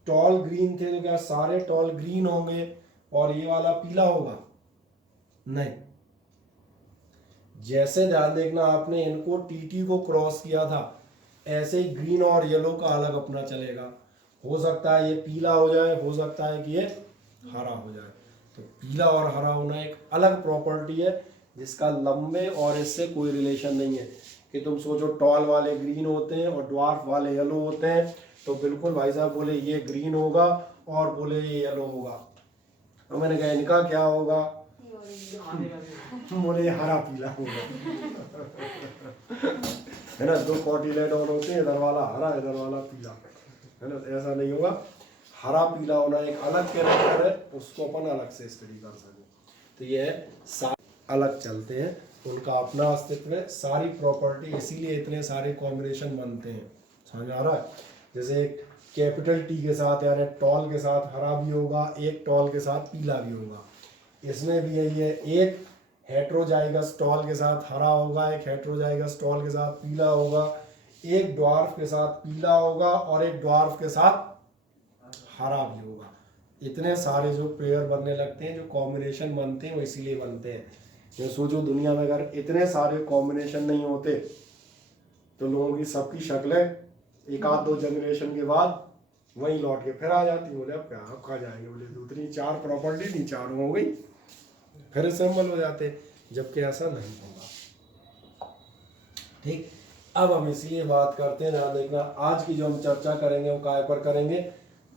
टॉल ग्रीन थे तो क्या सारे टॉल ग्रीन होंगे और ये वाला पीला होगा? नहीं। जैसे ध्यान देखना, आपने इनको टीटी को क्रॉस किया था, ऐसे ही ग्रीन और येलो का अलग अपना चलेगा। हो सकता है ये पीला हो जाए, हो सकता है कि ये हरा हो जाए। तो पीला और हरा होना एक अलग प्रॉपर्टी है जिसका लंबे और इससे कोई रिलेशन नहीं है। कि तुम सोचो टॉल वाले ग्रीन होते हैं और ड्वार्फ वाले येलो होते हैं, तो बिल्कुल भाई साहब बोले ये ग्रीन होगा और बोले ये येलो होगा, तो मैंने कहा इनका क्या होगा, बोले हरा पीला होगा। है ना, दो कॉटिलेडॉन होते हैं, इधर वाला हरा इधर वाला पीला, है ना, ऐसा नहीं होगा। हरा पीला होना एक अलग कैरेक्टर है, उसको अपन अलग से स्टडी कर सकें। तो ये है अलग चलते हैं, उनका अपना अस्तित्व है, सारी प्रॉपर्टी, इसीलिए इतने सारे कॉम्बिनेशन बनते हैं। समझ आ रहा है? जैसे कैपिटल टी के साथ यानी टॉल के साथ हरा भी होगा, एक टॉल के साथ पीला भी होगा। इसमें भी यही है, एक हेट्रोजाइगस टॉल के साथ हरा होगा, एक हेट्रोजाइगस टॉल के साथ पीला होगा, एक ड्वार्फ के साथ पीला होगा और एक ड्वार्फ के साथ हरा भी होगा। इतने सारे जो पेयर बनने लगते हैं, जो कॉम्बिनेशन बनते हैं, वो इसीलिए बनते हैं। जो सोचो दुनिया में अगर इतने सारे कॉम्बिनेशन नहीं होते तो लोगों की सबकी शक्लें एक आध दो जनरेशन के बाद वहीं लौट के फिर आ जाती। बोले अब क्या, अब खा जाएंगे, बोले दूसरी चार प्रॉपर्टी थी, चारों हो गई, फिर असेंबल हो जाते, जबकि ऐसा नहीं होगा। ठीक, अब हम इसलिए बात करते हैं, ध्यान देखना, आज की जो हम चर्चा करेंगे वो काय पर करेंगे।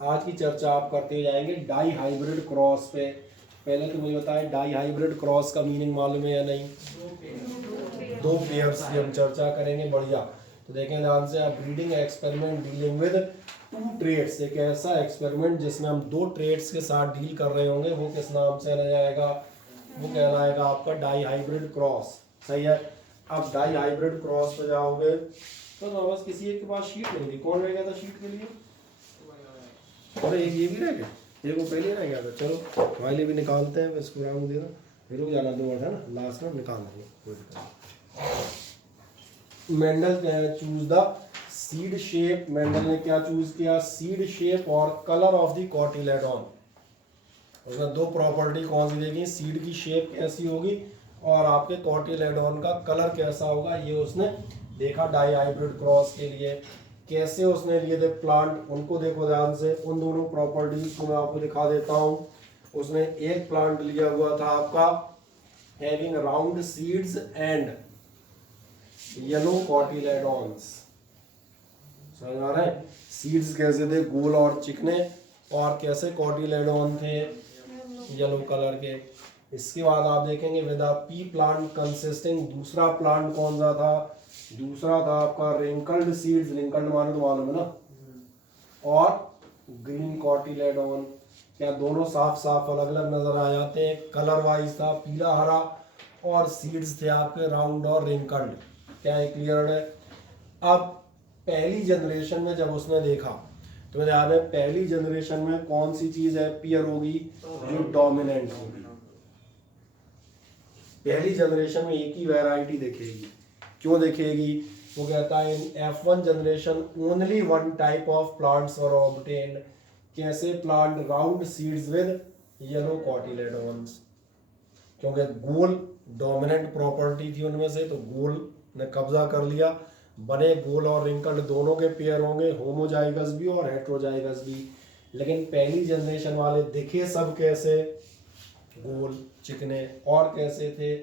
आज की चर्चा आप करते जाएंगे डाई हाइब्रिड क्रॉस पे। पहले तो मुझे बताएं डाई हाइब्रिड क्रॉस का मीनिंग मालूम है या नहीं? दो पेयर्स की हम चर्चा करेंगे। बढ़िया, तो देखें ध्यान से, आप breeding experiment dealing with two traits, एक ऐसा एक्सपेरिमेंट जिसमें हम दो ट्रेड्स के साथ डील कर रहे होंगे, वो किस नाम से रह जाएगा? वो कहलाएगा आपका डाई हाइब्रिड क्रॉस। सही है। अब डाई हाइब्रिड क्रॉस पे जाओगे तो बस किसी एक के पास शीट नहीं थी, कौन रह गया था शीट के लिए? अरे एक ये भी रह गया, एक वो पहले रह गया था। चलो हमारे लिए भी निकालते हैं, इसको राउंड देना, फिर रुक जाना, दो वर्ड है ना, लास्ट में निकाल देंगे। Mendel choose the seed shape. Mendel ने क्या चूज किया? सीड शेप और कलर ऑफ द कॉटिलेडॉन। उसने दो प्रॉपर्टी कौन सी देखी? सीड की शेप कैसी होगी और आपके कॉटिलेडॉन का कलर कैसा होगा, ये उसने देखा डाई हाइब्रिड क्रॉस के लिए। कैसे उसने लिए थे प्लांट, उनको देखो ध्यान से। उन दोनों प्रॉपर्टीज को मैं आपको दिखा देता हूँ। उसने एक प्लांट लिया हुआ था आपका having round seeds and yellow cotyledons. समझ आ रहा है? सीड्स कैसे थे, गोल और चिकने, और कैसे कॉटिलेडॉन थे, येलो कलर के। इसके बाद आप देखेंगे with a P plant consisting, दूसरा प्लांट कौन सा था, दूसरा था आपका रिंकल्ड सीड्स, रिंकल्ड माने तो मालूम है ना, और ग्रीन कॉटिलेडॉन। क्या दोनों साफ साफ अलग अलग नजर आ जाते हैं? कलर वाइज था पीला हरा, और सीड्स थे आपके राउंड और रिंकल्ड। क्या है, क्लियर है? अब पहली जनरेशन में जब उसने देखा तो मुझे याद है पहली जनरेशन में कौन सी चीज अपीयर होगी, जो डोमिनेंट होगी। पहली जनरेशन में एक ही वैरायटी दिखेगी। क्यों दिखेगी? वो कहता है in F1 generation only one type of plants were obtained. कैसे plant round seeds with yellow cotyledons, क्योंकि गोल डोमिनेंट प्रॉपर्टी थी उनमें से, तो गोल ने कब्जा कर लिया। बने गोल और रिंकल्ड दोनों के पेयर होंगे, होमोजाइगस भी और हेट्रोजाइगस भी। लेकिन पहली जनरेशन वाले दिखे सब कैसे, गोल चिकने, और कैसे थे,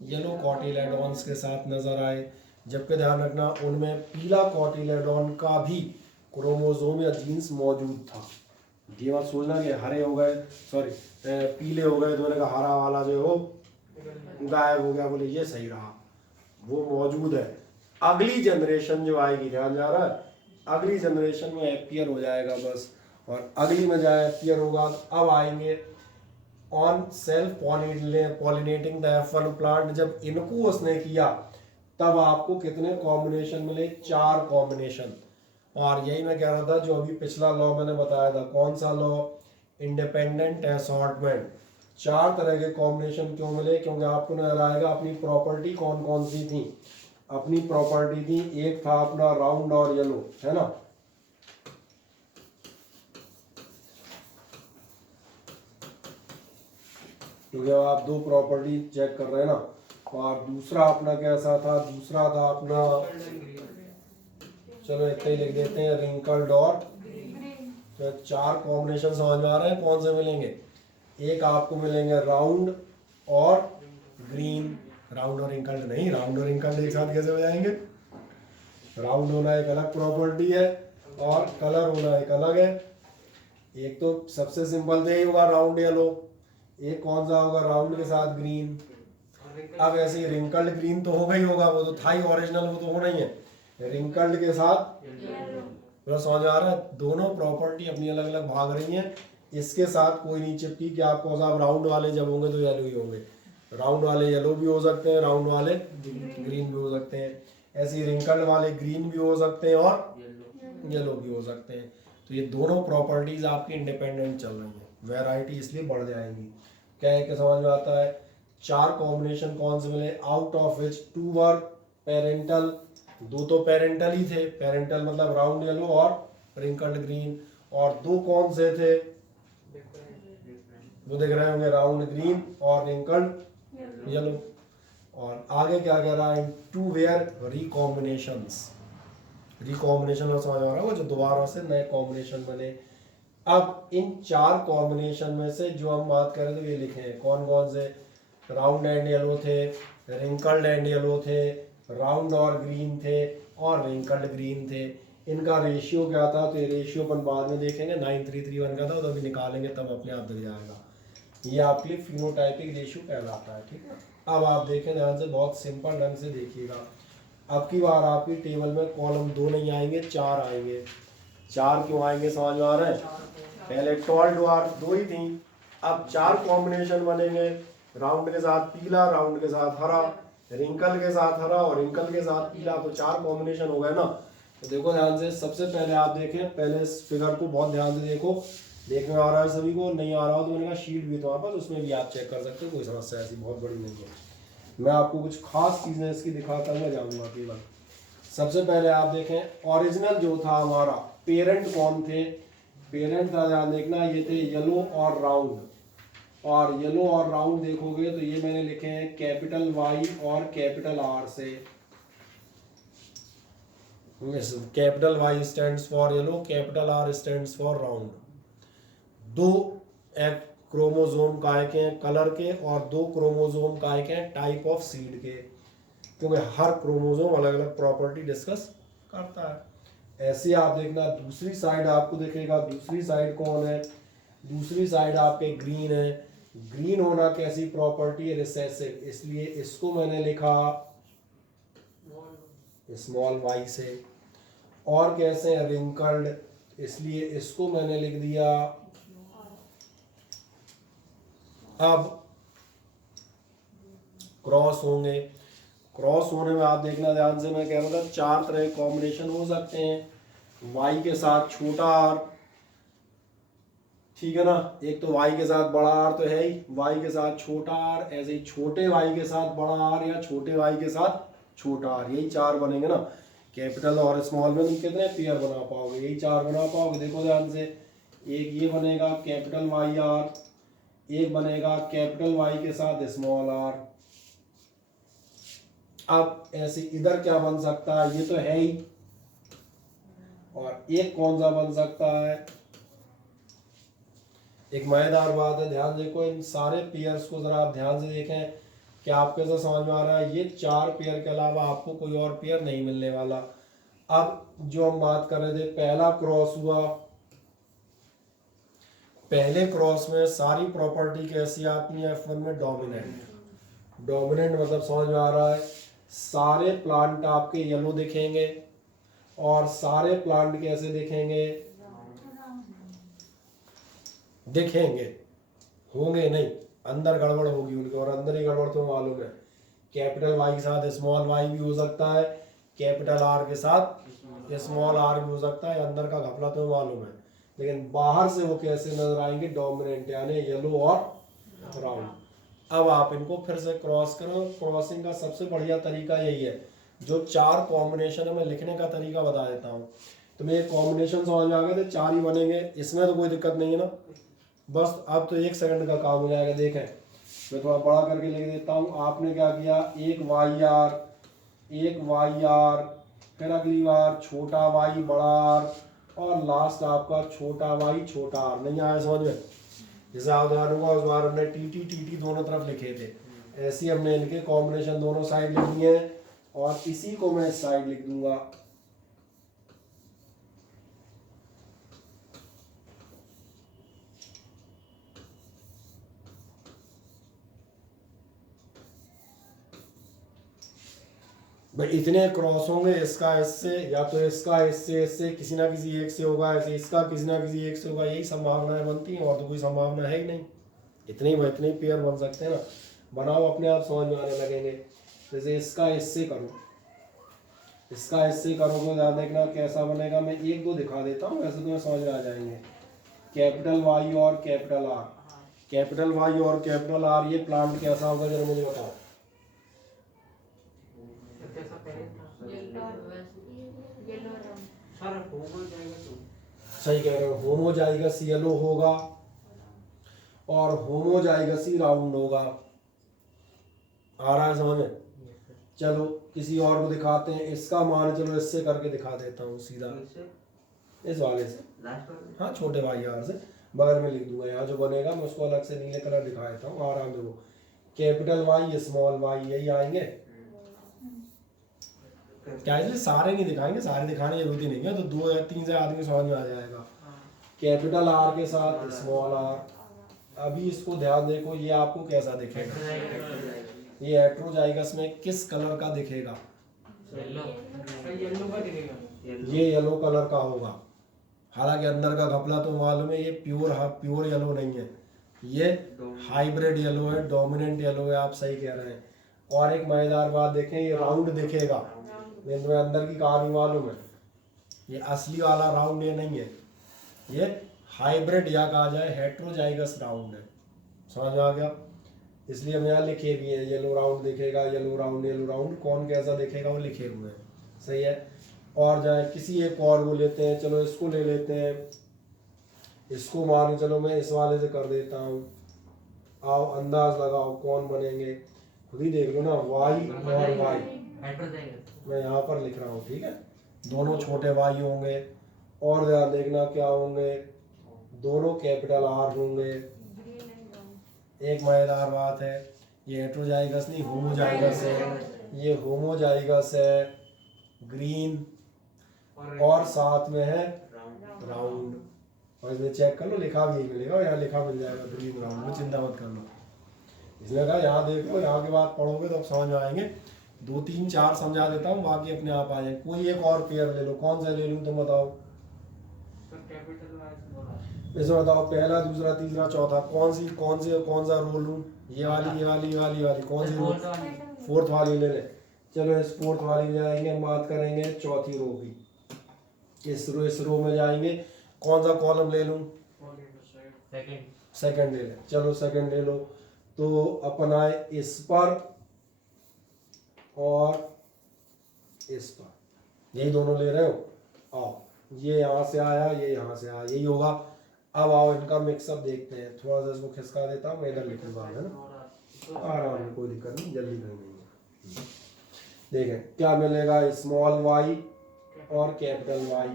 येलो कॉटिलेडॉन्स के साथ नजर आए। जबकि ध्यान रखना उनमें पीला कॉटिलेडॉन का भी क्रोमोसोम या जीन्स मौजूद था। ये बात सोचना कि हरे हो गए, सॉरी पीले हो गए तो मैंने कहा हरा वाला जो है वो गायब हो गया, बोले ये सही रहा, वो मौजूद है। अगली जनरेशन जो आएगी, ध्यान जा रहा है, अगली जनरेशन में अपीयर हो जाएगा बस। और अगली में जाए अपीयर होगा तो अब आएंगे on self pollinating the F1 plant. जब इनको उसने किया तब आपको कितने कॉम्बिनेशन मिले, 4 कॉम्बिनेशन। और यही मैं कह रहा था जो अभी पिछला लॉ मैंने बताया था, कौन सा लॉ, इंडिपेंडेंट असॉर्टमेंट। 4 तरह के कॉम्बिनेशन क्यों मिले, क्योंकि आपको नजर आएगा अपनी प्रॉपर्टी कौन कौन सी थी। अपनी प्रॉपर्टी थी, एक था अपना राउंड और येलो, है ना, क्योंकि अब आप 2 प्रॉपर्टी चेक कर रहे हैं ना। और दूसरा अपना कैसा था, दूसरा था अपना, चलो इतना ही लिख देते हैं, रिंकल्ड और। तो 4 कॉम्बिनेशन समझ में आ रहे हैं कौन से मिलेंगे। एक आपको मिलेंगे राउंड और ग्रीन, राउंड और रिंकल्ड नहीं, राउंड और रिंकल्ड एक साथ कैसे हो जाएंगे। राउंड होना एक अलग प्रॉपर्टी है और कलर होना एक अलग है। एक तो सबसे सिंपल तो यही होगा राउंड येलो, एक कौन सा होगा राउंड के साथ ग्रीन। अब ऐसे ही रिंकल्ड ग्रीन तो होगा ही होगा, वो तो था ही ओरिजिनल, वो तो होना ही है। रिंकल्ड के साथ पूरा समझ आ रहा है, दोनों प्रॉपर्टी अपनी अलग अलग भाग रही हैं। इसके साथ कोई नहीं चिपकी कि आपको साहब राउंड वाले जब होंगे तो येलो ही होंगे। राउंड वाले येलो भी हो सकते हैं, राउंड वाले ग्रीन भी हो सकते हैं। ऐसे ही रिंकल्ड वाले ग्रीन भी हो सकते हैं और येलो भी हो सकते हैं। तो ये दोनों प्रॉपर्टीज आपकी इंडिपेंडेंट चल रही हैं, वैरायटी इसलिए बढ़ जाएंगी। क्या है कि समझ में आता है। 4 कॉम्बिनेशन कौन से मिले, out of which 2 were parental, 2 तो पेरेंटल ही थे, पेरेंटल मतलब राउंड येलो और रिंकल्ड ग्रीन। और 2 कौन से थे, वो देख रहे होंगे, राउंड ग्रीन और रिंकल्ड येलो। और आगे क्या कह रहा है, 2 वेयर रिकॉम्बिनेशंस, रिकॉम्बिनेशन और समझ आ रहा है, वो जो दोबारा से नए कॉम्बिनेशन बने। अब इन 4 कॉम्बिनेशन में से जो हम बात कर रहे थे ये लिखे हैं, कौन कौन से, राउंड एंड येलो थे, रिंकल्ड एंड येलो थे, राउंड और ग्रीन थे, और रिंकल्ड ग्रीन थे। इनका रेशियो क्या था, तो ये रेशियो अपन बाद में देखेंगे, 9331 का था, तो अभी निकालेंगे तब अपने आप दिख जाएगा। ये आपके फिनोटाइपिक रेशियो कहलाता है, ठीक है। अब आप देखें ध्यान से, बहुत सिंपल ढंग से देखिएगा। अब की बार आपकी टेबल में कॉलम 2 नहीं आएंगे, 4 आएंगे। 4 क्यों आएंगे समझ में आ रहा है, पहले टॉल ड्वार्फ 2 ही थी, अब 4 कॉम्बिनेशन बनेंगे, राउंड के साथ पीला, राउंड के साथ हरा, रिंकल के साथ हरा और रिंकल के साथ पीला, तो 4 कॉम्बिनेशन हो गए ना। तो देखो ध्यान से, सबसे पहले आप देखें, पहले इस फिगर को बहुत ध्यान से देखो, देखने में आ रहा है सभी को, नहीं आ रहा हो तो मैंने कहा शीट भी तो आपस, उसमें भी आप चेक कर सकते हो, कोई समस्या ऐसी बहुत बड़ी नहीं है। मैं आपको कुछ खास चीजें इसकी दिखाता हुआ जाऊंगा केवल। सबसे पहले आप देखें, ओरिजिनल जो था हमारा, पेरेंट कौन थे, पेरेंट था, ध्यान देखना, ये थे येलो और राउंड। और येलो और राउंड देखोगे तो ये मैंने लिखे हैं कैपिटल वाई और कैपिटल आर से। Capital Y stands for yellow, capital R stands for round. दो एक क्रोमोसोम काय के हैं कलर के, और दो क्रोमोसोम काय के हैं टाइप ऑफ सीड के, क्योंकि हर क्रोमोसोम अलग अलग प्रॉपर्टी डिस्कस करता है। ऐसे आप देखना दूसरी साइड आपको दिखेगा, दूसरी साइड कौन है, दूसरी साइड आपके ग्रीन है। ग्रीन होना कैसी प्रॉपर्टी है, रिसेसिव, इसलिए इसको मैंने लिखा स्मॉल वाई से। और कैसे हैं, रिंकल्ड, इसलिए इसको मैंने लिख दिया। अब क्रॉस होंगे, क्रॉस होने में आप देखना ध्यान से, मैं कह रहा था 4 तरह के कॉम्बिनेशन हो सकते हैं। वाई के साथ छोटा आर, ठीक है ना, एक तो वाई के साथ बड़ा आर तो है ही, वाई के साथ छोटा आर, ऐसे ही छोटे वाई के साथ बड़ा आर, या छोटे वाई के साथ छोटा आर, यही 4 बनेंगे ना। कैपिटल और स्मॉल में तुम कितने पेयर बना पाओगे, यही 4 बना पाओगे। देखो ध्यान से, एक ये बनेगा कैपिटल वाई आर, एक बनेगा कैपिटल वाई के साथ स्मॉल आर। अब ऐसे इधर क्या बन सकता है, ये तो है ही, और एक कौन सा बन सकता है, एक मजेदार बात है, ध्यान देखो इन सारे पेयर्स को जरा आप ध्यान से देखें कि आपके साथ समझ में आ रहा है। ये 4 पेयर के अलावा आपको कोई और पेयर नहीं मिलने वाला। अब जो हम बात कर रहे थे, पहला क्रॉस हुआ, पहले क्रॉस में सारी प्रॉपर्टी कैसी आती है, F1 में डोमिनेंट। डोमिनेंट मतलब समझ में आ रहा है, सारे प्लांट आपके येलो दिखेंगे, और सारे प्लांट कैसे दिखेंगे, दिखेंगे, होंगे नहीं, अंदर गड़बड़ होगी उनके, और अंदर ही गड़बड़ तो मालूम है। कैपिटल वाई के साथ स्मॉल वाई भी हो सकता है, कैपिटल आर के साथ स्मॉल आर भी हो सकता है, अंदर का घपला तो मालूम है, लेकिन बाहर से वो कैसे नजर आएंगे, डोमिनेंट, यानी येलो और राउंड। अब आप इनको फिर से क्रॉस करो। क्रॉसिंग का सबसे बढ़िया तरीका यही है, जो 4 कॉम्बिनेशन है मैं लिखने का तरीका बता देता हूँ। तो मेरे कॉम्बिनेशन समझ में आ गए थे, 4 ही बनेंगे, इसमें तो कोई दिक्कत नहीं है ना। बस अब तो 1 सेकंड का काम हो जाएगा। देखें, मैं थोड़ा बड़ा करके लिख देता हूँ। आपने क्या किया, एक वाई आर, एक वाई आर, फिर अगली बार छोटा वाई बड़ा आर, और लास्ट आपका छोटा वाई छोटा आर। नहीं आया समझ में? जैसे आप उदाहरण हुआ, उस बार हमने टी टी टी टी दोनों तरफ लिखे थे, ऐसे ही हमने इनके कॉम्बिनेशन दोनों साइड लिख दिए हैं, और इसी को मैं इस साइड लिख दूंगा। भाई इतने क्रॉस होंगे, इसका इससे, या तो इसका इससे, इससे किसी ना किसी एक से होगा, ऐसे इसका किसी ना किसी एक से होगा, यही संभावनाएं बनती हैं, और तो कोई संभावना है ही नहीं। इतने ही पेयर बन सकते हैं ना। बनाओ, अपने आप समझ में आने लगेंगे। जैसे इसका इससे करो, इसका इससे करोगे, ध्यान देखना कैसा बनेगा। मैं 1-2 दिखा देता हूँ, वैसे तुम्हें समझ में आ जाएंगे। कैपिटल वाई और कैपिटल आर, कैपिटल वाई और कैपिटल आर, ये प्लांट कैसा होगा जरा मुझे बताओ। सही कह रहे हो, होमोजाइगस येलो होगा, और होमोजाइगस ही राउंड होगा। आ रहा है समझ में? चलो किसी और को दिखाते हैं। इसका मान चलो इससे करके दिखा देता हूँ सीधा, इस वाले से, हाँ छोटे वाई आर से, बगल में लिख दूंगा। यहाँ जो बनेगा मैं उसको अलग से नीले कलर दिखा देता हूँ, आराम से। वो कैपिटल वाई स्मॉल वाई यही आएंगे। क्या इसलिए सारे नहीं दिखाएंगे, सारे दिखाने की जरूरत नहीं है, तो 2 या 3 से आदमी समझ में आ जाएगा। कैपिटल आर के साथ स्मॉल आर। अभी इसको ध्यान देखो, ये आपको कैसा दिखेगा, ये हेट्रोजाइगस में किस कलर का दिखेगा, ये येलो कलर का होगा। हालांकि अंदर का घपला तो मालूम है, ये प्योर येलो नहीं है, ये हाइब्रिड येलो है, डोमिनेंट येलो है। आप सही कह रहे हैं। और एक मजेदार बात देखें, ये राउंड दिखेगा, लेकिन तुम्हें अंदर की कहानी मालूम है, ये असली वाला राउंड ये नहीं है, ये हाइब्रिड या कहा जाए हेट्रोजाइगस राउंड है। समझ में आ गया? इसलिए हम यहाँ लिखे भी हैं, येलो राउंड दिखेगा, येलो राउंड, येलो राउंड, कौन कैसा दिखेगा वो लिखे हुए हैं। सही है। और जाए किसी एक और को लेते हैं, चलो इसको ले लेते हैं, इसको मान चलो मैं इस वाले से कर देता हूँ। आओ अंदाज लगाओ कौन बनेंगे, खुद ही देख लो ना। वाई और वाई मैं यहाँ पर लिख रहा हूँ, ठीक है। दोनों छोटे वाई होंगे। और ध्यान देखना क्या होंगे, दोनों कैपिटल आर होंगे। एक मजेदार बात है, ये हेटेरोजाइगस नहीं होमोजाइगस है, ये होमोजाइगस है, ग्रीन और साथ में है राउंड। और इसमें चेक कर लो, लिखा भी यही मिलेगा, यहाँ लिखा मिल जाएगा ग्रीन राउंड में, चिंता मत कर लो। इसने कहा यहाँ देख लो, यहाँ के बाद पढ़ोगे तो अब समझ में आएंगे। 2 3 4 समझा देता हूँ, बाकी अपने आप आ जाए। कोई एक और पेयर ले लो, कौन सा ले लूँ तुम बताओ। इसमें बताओ पहला, दूसरा, तीसरा, चौथा, कौन सा रो लूँ? ये वाली कौन सी रो? फोर्थ वाली ले ले। चलो इस फोर्थ वाली में जाएंगे, हम बात करेंगे चौथी रो की। इस रो में जाएंगे, कौन सा कॉलम ले लूँ? सेकंड ले ले। चलो सेकंड ले लो, तो अपन आए इस पर और इस पर, यही दोनों ले रहे हो। आओ, ये यहाँ से आया, ये यहाँ से आया, यही होगा। अब आओ इनका मिक्सअप देखते हैं। थोड़ा सा इसको खिसका देता हूँ, मैं इधर लिखूंगा, है ना, आराम में, कोई दिक्कत नहीं, जल्दी करेंगे। देखें क्या मिलेगा, स्मॉल वाई और कैपिटल वाई,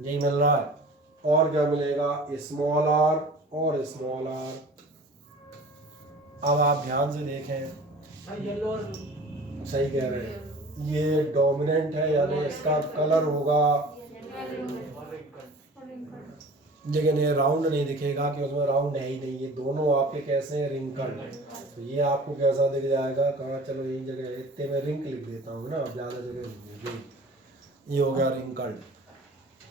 यही मिल रहा है। और क्या मिलेगा, स्मॉल आर और स्मॉल आर। अब आप ध्यान से देखें, सही कह रहे हैं, ये डोमिनेंट है, यानी इसका कलर होगा, लेकिन ये राउंड नहीं दिखेगा कि उसमें राउंड है ही नहीं। ये दोनों आपके कैसे हैं, रिंकल्ड। तो ये आपको कैसा दिख जाएगा, कहाँ, चलो यही जगह इतने में रिंक लिख देता हूँ ना, अब ज़्यादा जगह नहीं है। ये हो गया रिंकल्ड,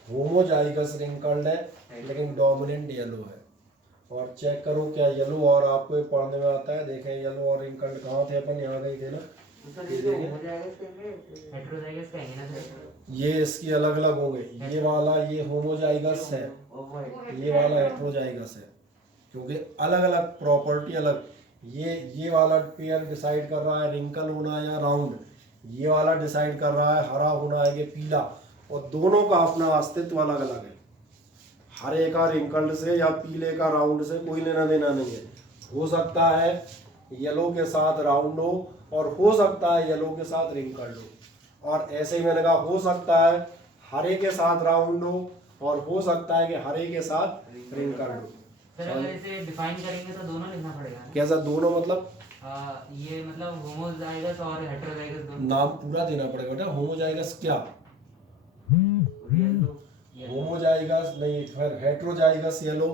होमोजाइगस रिंकल्ड है, लेकिन डोमिनेंट येलो है। और चेक करो क्या येलो और आपको पढ़ने में आता है। देखें येलो और रिंकल्ड कहाँ थे, अपन यहाँ गए थे ना, ये इसकी अलग अलग होंगे। ये वाला ये होमोजाइगस है, ये वाला हेटेरोजाइगस है, क्योंकि अलग अलग प्रॉपर्टी अलग। ये वाला पेयर डिसाइड कर रहा है रिंकल होना या राउंड, ये वाला डिसाइड कर रहा है हरा होना है कि पीला। और दोनों का अपना अस्तित्व अलग अलग है। हरे का रिंकल्ड से या पीले का राउंड से कोई लेना देना नहीं है। हो सकता है येलो के साथ राउंड हो और हो सकता है येलो के साथ रिंकल्ड हो। और ऐसे ही मैंने कहा हो सकता है हरे के साथ राउंड हो और हो सकता है कि हरे के साथ रिंकल्ड हो। सर अगर इसे डिफाइन करेंगे तो दोनों लिखना पड़ेगा ना? कैसा दोनों मतलब? ये मतलब होमोजाइगस और हेटेरोजाइगस दोनों नाम पूरा देना पड़ेगा बेटा। होमोजाइगस क्या? होमोजाइगस नहीं, फिर हेटेरोजाइगस येलो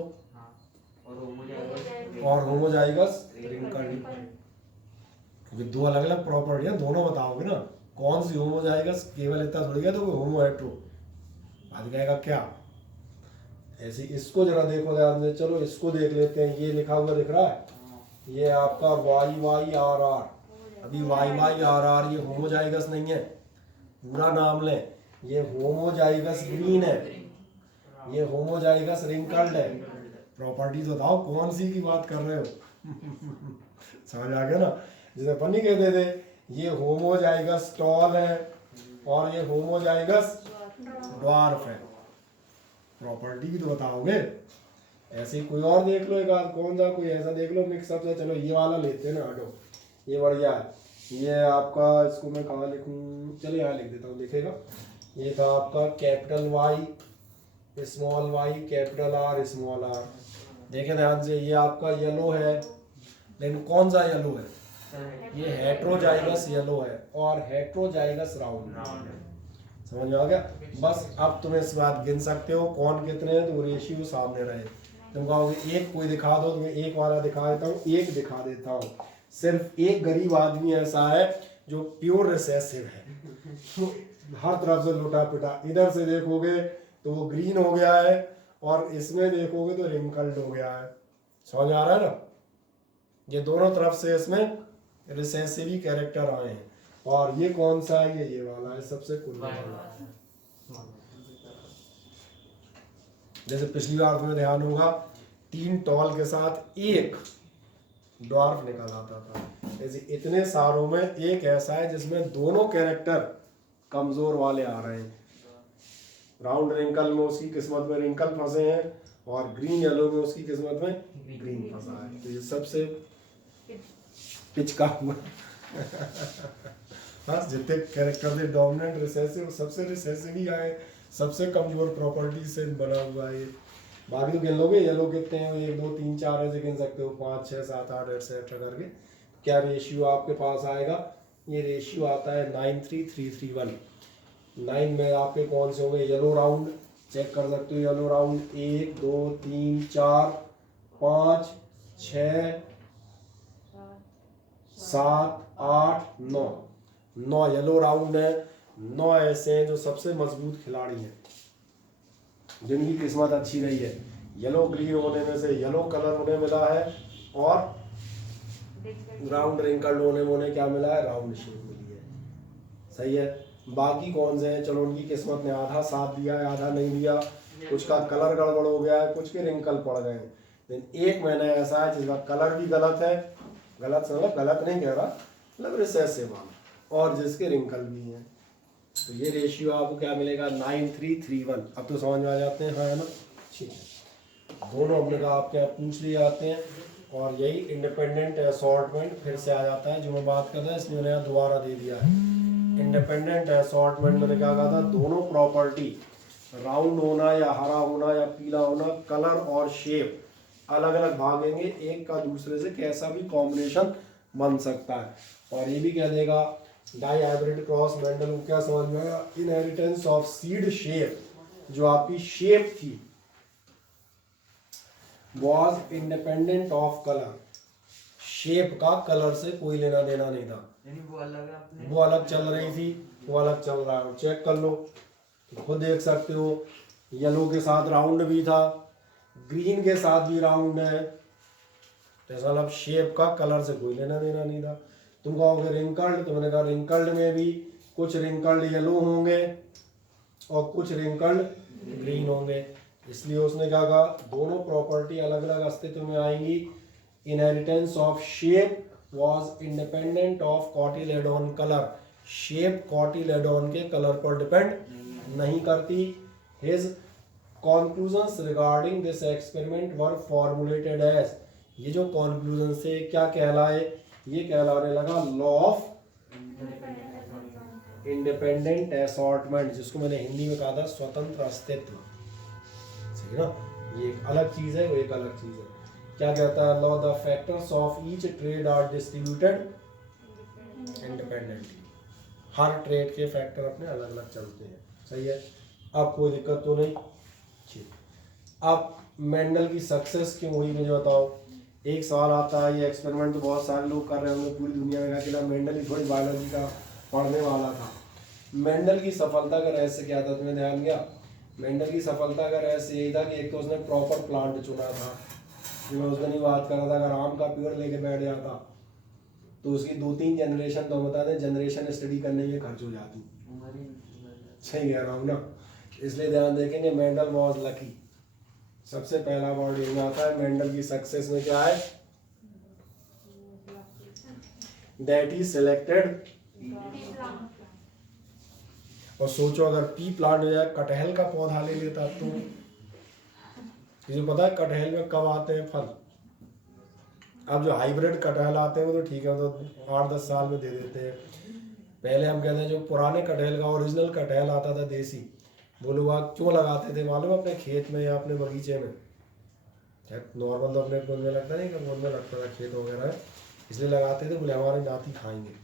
और होमोजाइगस रिंकल्ड, क्योंकि दो अलग अलग प्रॉपर्टी है। दोनों बताओगे ना कौन सी होमोजाइगस, केवल इतना थोड़ी है तो कोई होमो हेटेरो आज कहेगा क्या। ऐसे इसको जरा देखो ध्यान से, चलो इसको देख लेते हैं। ये लिखा हुआ दिख रहा है, ये आपका वाई वाई आर आर। अभी वाई वाई आर आर ये होमोजाइगस नहीं है, पूरा नाम लें। ये होमोजाइगस ग्रीन है, ये होमोजाइगस रिंकल्ड है। प्रॉपर्टी तो बताओ कौन सी की बात कर रहे हो। समझ आ गया ना? जैसे अपन नहीं कहते थे ये होमोजाइगस टॉल है और ये होमोजाइगस ड्वार्फ है। प्रॉपर्टी भी तो बताओगे। ऐसे ही कोई और देख लो एक आध, कौन सा कोई ऐसा देख लो मिक्सअप से। चलो ये वाला लेते हैं ना, हटो ये बढ़िया है। ये आपका, इसको मैं कहाँ लिखूँ, चलो यहाँ लिख देता हूँ, लिखेगा। ये था आपका capital Y small Y capital R small R. देखें ध्यान से, ये आपका येलो है, लेकिन कौन सा येलो है? ये हेटेरोजाइगस येलो है और हेटेरोजाइगस राउंड। समझ में आ गया? बस अब तुम इस बात गिन सकते हो कौन कितने हैं, तो रेशियो सामने रहे। तुम कहोगे एक कोई दिखा दो, तुम्हें एक वाला दिखा देता हूँ, एक दिखा देता हूँ। सिर्फ एक गरीब आदमी ऐसा है जो प्योर रिसेसिव है, तो हर तरफ से लुटा पिटा। इधर से देखोगे तो वो ग्रीन हो गया है और इसमें देखोगे तो रिंकल्ड हो गया है। समझ आ रहा है ना? ये दोनों तरफ से इसमें रिसेसिव ही कैरेक्टर आए हैं। और ये कौन सा है? ये वाला है, सबसे कुल्ला वाला। जैसे पिछली बार तुम्हें ध्यान होगा 3 टॉल के साथ एक ड्वार्फ निकल आता था। ऐसे इतने सारों में एक ऐसा है जिसमें दोनों कैरेक्टर कमजोर वाले आ रहे हैं। राउंड रिंकल में उसकी किस्मत में रिंकल फंसे हैं और ग्रीन येलो में उसकी किस्मत में ग्रीन फंसा है। तो ये सबसे पिचका हुआ हाँ जितने कैरेक्टर थे डोमिनेंट रिसेसिव, सबसे रिसेसिव ही आए, सबसे कमजोर प्रॉपर्टी से बना हुआ है ये। बाकी तो गिन लोगे येलो कितने हैं, 1 2 3 4 ऐसे गिन सकते हो, 5 6 7 8 एटसेट्रा करके। क्या रेशियो आपके पास आएगा, ये रेशियो आता है 93331। 9 में आपके कौन से होंगे, येलो राउंड चेक कर सकते हो, येलो राउंड 1 2 3 4 5 6 7 8 9, 9 येलो राउंड है। 9 ऐसे हैं जो सबसे मजबूत खिलाड़ी हैं, जिनकी किस्मत अच्छी रही है, येलो ग्रीन होने में से येलो कलर उन्हें मिला है, और राउंड रिंकल्ड होने में उन्हें क्या मिला है, राउंड शेप मिली है। सही है। बाकी कौन से हैं, चलो उनकी किस्मत ने आधा साथ दिया है आधा नहीं दिया, कुछ का कलर गड़बड़ हो गया है, कुछ के रिंकल पड़ गए हैं। लेकिन एक महीना ऐसा है जिसका कलर भी गलत है, गलत से मतलब गलत नहीं कह रहा, मतलब रिसेसिव वाला, और जिसके रिंकल भी हैं। तो ये रेशियो आपको क्या मिलेगा, 9331। अब तो समझ में आ जाते हैं, हाँ है ना, ठीक है। दोनों हमने कहा आपके यहाँ पूछ लिए जाते हैं, और यही इंडिपेंडेंट असॉर्टमेंट फिर से आ जाता है जो मैं बात कर रहा इसलिए मैंने यहाँ दोबारा दे दिया है। इंडिपेंडेंट असॉर्टमेंट मैंने क्या कहा था, दोनों प्रॉपर्टी राउंड होना या हरा होना या पीला होना, कलर और शेप अलग अलग भागेंगे, एक का दूसरे से कैसा भी कॉम्बिनेशन बन सकता है। और ये भी कह देगा डाई हाइब्रिड क्रॉस मेंडल को क्या समझ में आया, इनहेरिटेंस ऑफ सीड शेप, जो आपकी शेप थी was independent of colour, shape का कलर से कोई लेना देना नहीं था, यानी वो अलग है अपने, वो अलग चल रही थी, वो अलग चल रहा है, चेक कर लो खुद देख सकते हो। येलो के साथ राउंड भी था, ग्रीन के साथ भी राउंड है, तो ऐसा मतलब शेप का कलर से कोई लेना देना नहीं था। तुम कहोगे रिंकल्ड, तो मैंने कहा रिंकल्ड में भी कुछ रिंकल्ड येलो होंगे और कुछ रिंकल्ड ग्रीन होंगे, इसलिए उसने क्या कहा, दोनों प्रॉपर्टी अलग अलग अस्तित्व में आएंगी। Inheritance of shape was independent of cotyledon colour, shape cotyledon के कलर पर डिपेंड नहीं करती। His conclusions regarding this experiment were formulated as, ये जो conclusion से क्या कहलाए, ये कहलाने लगा लॉ ऑफ इंडिपेंडेंट असॉर्टमेंट, जिसको मैंने हिंदी में कहा था स्वतंत्र अस्तित्व। सही ना, ये एक अलग चीज है, वो एक अलग चीज है। क्या कहता है, law the factors of each trait are distributed independently, हर ट्रेड के फैक्टर अपने अलग अलग चलते हैं। सही है, अब कोई दिक्कत तो नहीं। अब मेंडल की सक्सेस क्यों हुई मुझे बताओ। एक सवाल आता है, ये एक्सपेरिमेंट तो बहुत सारे लोग कर रहे होंगे पूरी दुनिया में, अकेला मेंडल ही थोड़ी बायोलॉजी का पढ़ने वाला था। मेंडल की सफलता का रहस्य क्या था, तुम्हें ध्यान गया। मेंडल की सफलता का रहस्य यही था कि एक तो उसने प्रॉपर प्लांट चुना था, जो मैं उस दिन ही बात कर रहा था, अगर आम का पेड़ लेके बैठ जाता तो उसकी 2-3 जनरेशन, तो बता दें जनरेशन स्टडी करने में खर्च हो जाती। सही कह रहा हूँ ना, इसलिए ध्यान देखेंगे मेंडल वॉज लकी। सबसे पहला वर्ड इसमें आता है मेंडल की सक्सेस में, क्या है, दैट ही सिलेक्टेड। और सोचो अगर पी प्लांट हो जाए, कटहल का पौधा ले लेता तो, तुझे पता है कटहल में कब आते हैं फल। अब जो हाइब्रिड कटहल आते हैं वो तो ठीक है, तो 8-10 साल में दे देते हैं। पहले हम कहते हैं जो पुराने कटहल का ओरिजिनल कटहल आता था देसी, वो लोग आप क्यों लगाते थे मालूम, अपने खेत में या अपने बगीचे में। नॉर्मल तो अपने में लगता नहीं, कि में लगता था खेत वगैरह है, इसलिए लगाते थे, बोले हमारे नाती खाएंगे।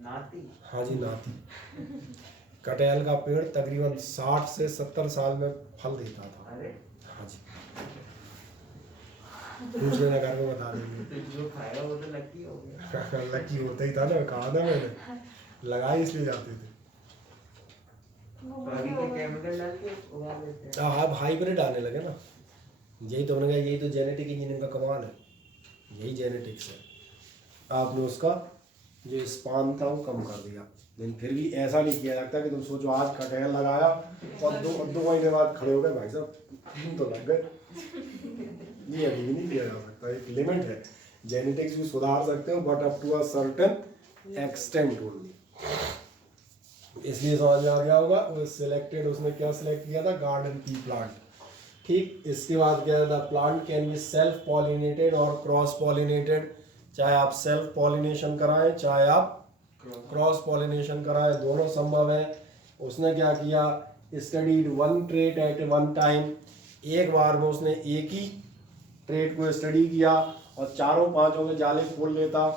नाती? हाँ जी, नाती। कटहल का पेड़ तकरीबन 60 से 70 साल में फल देता था। अरे हाँ जी, पूछ लेना घर में बता देंगे। जो खाएगा वो तो लकी हो गया। लकी होता ही था ना, कहा था मैंने, लगाए इसलिए जाते थे। अब हाइब्रिड आने लगे ना, यही तो उन्होंने कहा, यही तो जेनेटिक इंजीनियरिंग का कमाल है, यही जेनेटिक्स है। आपने उसका जो स्पान था वो कम कर दिया, लेकिन फिर भी ऐसा नहीं किया जाता कि तुम सोचो आज कटहल लगाया और दो महीने बाद खड़े हो गए, भाई साहब 3 तो लग गए। ये अभी भी नहीं किया जा सकता, एक लिमिट है। जेनेटिक्स भी सुधार सकते हो but up to a certain extent only. इसलिए समझ में आ गया होगा, वो सिलेक्टेड, उसने क्या सिलेक्ट किया था, गार्डन पी प्लांट। ठीक, इसके बाद क्या था, plant can be self pollinated और क्रॉस पॉलिनेटेड, चाहे आप सेल्फ पॉलिनेशन कराएं चाहे आप क्रॉस पॉलिनेशन करा है, दोनों संभव है। उसने क्या किया, studied one trait at one time, एक बार में उसने एक ही ट्रेट को स्टडी किया और चारों पांचों के जाले खोल लेता।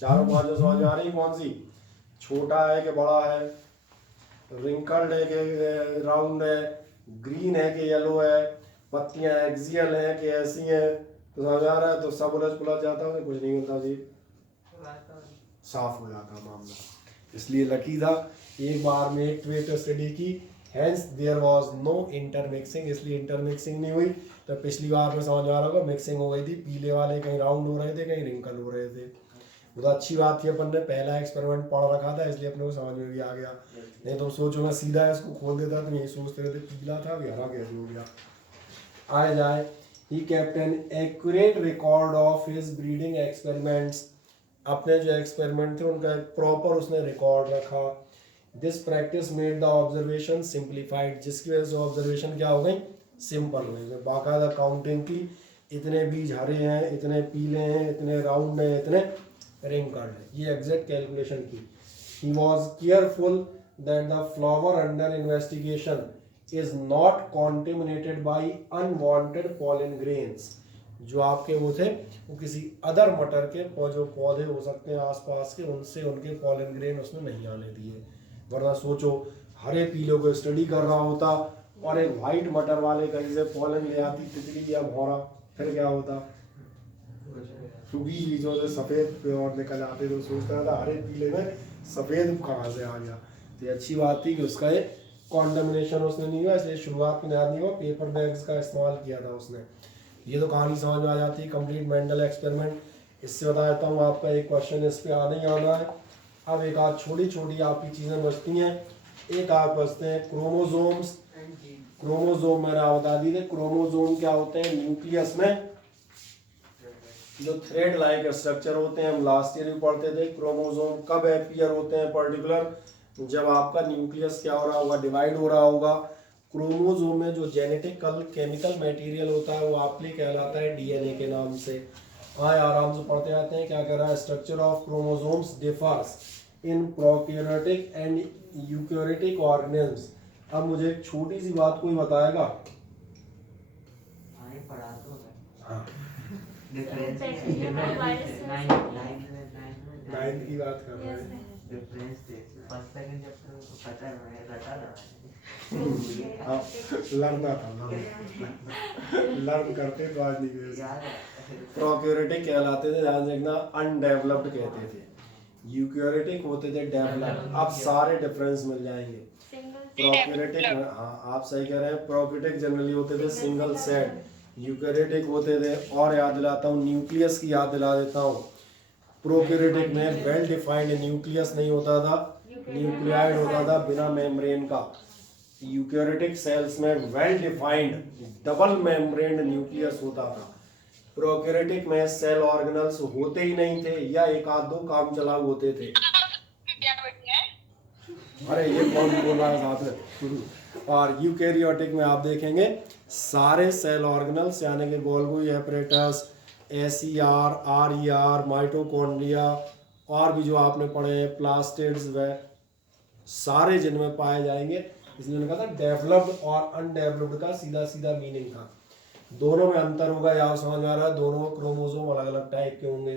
चारों पांचों समझ आ रही कौन सी, छोटा है कि बड़ा है, रिंकल्ड है कि राउंड है, ग्रीन है कि येलो है, पत्तियां एक्सियल है कि ऐसी हैं, तो समझ आ रहा है। तो सब उलझ पुलझ जाता है, कुछ नहीं होता जी, साफ हो जाता मामला। इसलिए लकी था, एक बार में एक ट्रेट स्टडी की, hence there was no intermixing, इसलिए इंटरमिक्सिंग नहीं हुई। तो पिछली बार में समझ आ रहा होगा मिक्सिंग हो गई थी, पीले वाले कहीं राउंड हो रहे थे कहीं रिंकल हो रहे थे। वो तो अच्छी बात थी, अपन ने पहला एक्सपेरिमेंट पढ़ रखा था इसलिए अपने को समझ में भी आ गया। नहीं तो सोचो मैं सीधा इसको खोल देता तो यही सोचते रहते पीला था अभी हरा कैसे हो गया। आए जाए, he kept an accurate record of his breeding experiments, अपने जो एक्सपेरिमेंट थे उनका एक प्रॉपर उसने रिकॉर्ड रखा। This practice made the observation simplified, जिसकी वजह से ऑब्जर्वेशन क्या हो गई, सिंपल हो गई। बाकायदा काउंटिंग की, इतने बीज हरे हैं, इतने पीले हैं, इतने राउंड हैं, इतने रिंकल्ड है, ये एग्जैक्ट कैलकुलेशन की। He was careful that the flower under investigation is not contaminated by unwanted pollen grains, जो आपके वो थे वो किसी अदर मटर के जो पौधे हो सकते हैं आसपास के, उनसे उनके पॉलन ग्रेन उसने नहीं आने दिए। वरना सोचो हरे पीले को स्टडी कर रहा होता और एक वाइट मटर वाले कहीं से पॉलन ले आती तितली या भौरा, फिर क्या होता, क्योंकि बीजों से सफ़ेद और निकल आते, तो सोचता था हरे पीले में सफ़ेद कहाँ से आ गया। तो ये अच्छी बात थी कि उसका एक कॉन्डेमिनेशन उसने नहीं हुआ, इसलिए शुरुआत में याद नहीं हुआ, पेपर बैग्स का इस्तेमाल किया था उसने। ये तो कहानी समझ में आ जाती है, कंप्लीट मेंटल एक्सपेरिमेंट। इससे बता देता हूँ आपका एक क्वेश्चन इस पर आने ही आना है। अब एक आध छोटी छोटी आपकी चीज़ें बचती हैं। एक आप बचते हैं क्रोमोजोम्स। क्रोमोजोम मैंने आप बता दी थे, क्रोमोजोम क्या होते हैं, न्यूक्लियस में जो थ्रेड लाइक स्ट्रक्चर होते हैं, हम लास्ट ईयर भी पढ़ते थे। क्रोमोजोम कब अपीयर होते हैं पर्टिकुलर, जब आपका न्यूक्लियस क्या हो रहा होगा, डिवाइड हो रहा होगा। क्रोमोजोम में जो जेनेटिकल केमिकल मटेरियल होता है वो आपके कहलाता है डीएनए के नाम से। आए आराम से पढ़ते आते हैं, क्या कर रहा है, structure of chromosomes differs in prokaryotic and eukaryotic organisms. अब मुझे एक छोटी सी बात कोई बताएगा, हाँ नाइन्थ की बात कर रहे हैं, लर्न करते तो आज नहीं गए। प्रोकैरियोटिक कहलाते थे, ध्यान देखना, अनडेवलप्ड कहते थे। यूकैरियोटिक होते थे डेवलप्ड। अब सारे डिफरेंस मिल जाएंगे। प्रोकैरियोटिक, हाँ आप सही कह रहे हैं, प्रोकैरियोटिक जनरली होते थे सिंगल सेल, यूकैरियोटिक होते थे, और याद दिलाता हूँ न्यूक्लियस की याद दिला देता हूँ। प्रोकैरियोटिक में वेल डिफाइंड न्यूक्लियस नहीं होता था, न्यूक्लियाइड होता था बिना मेम्ब्रेन का। यूकैरियोटिक सेल्स में well defined double membrane nucleus होता था। प्रोकैरियोटिक में सेल ऑर्गेनल्स होते ही नहीं थे, या एक आध दो काम चलाऊ होते थे। अरे ये कौन बोल रहा है साथ में। और यूकैरियोटिक में आप देखेंगे सारे सेल ऑर्गेनल्स यानी कि Golgi apparatus, ACR, RER, mitochondria, और भी जो आपने पढ़े हैं प्लास्टिड्स, व सारे जिनमें पाए जाएंगे। इसलिए मैंने कहा था डेवलप्ड और अनडेवलप्ड का सीधा सीधा मीनिंग था। दोनों में अंतर होगा, या समझ में आ रहा है, दोनों क्रोमोसोम अलग अलग टाइप के होंगे।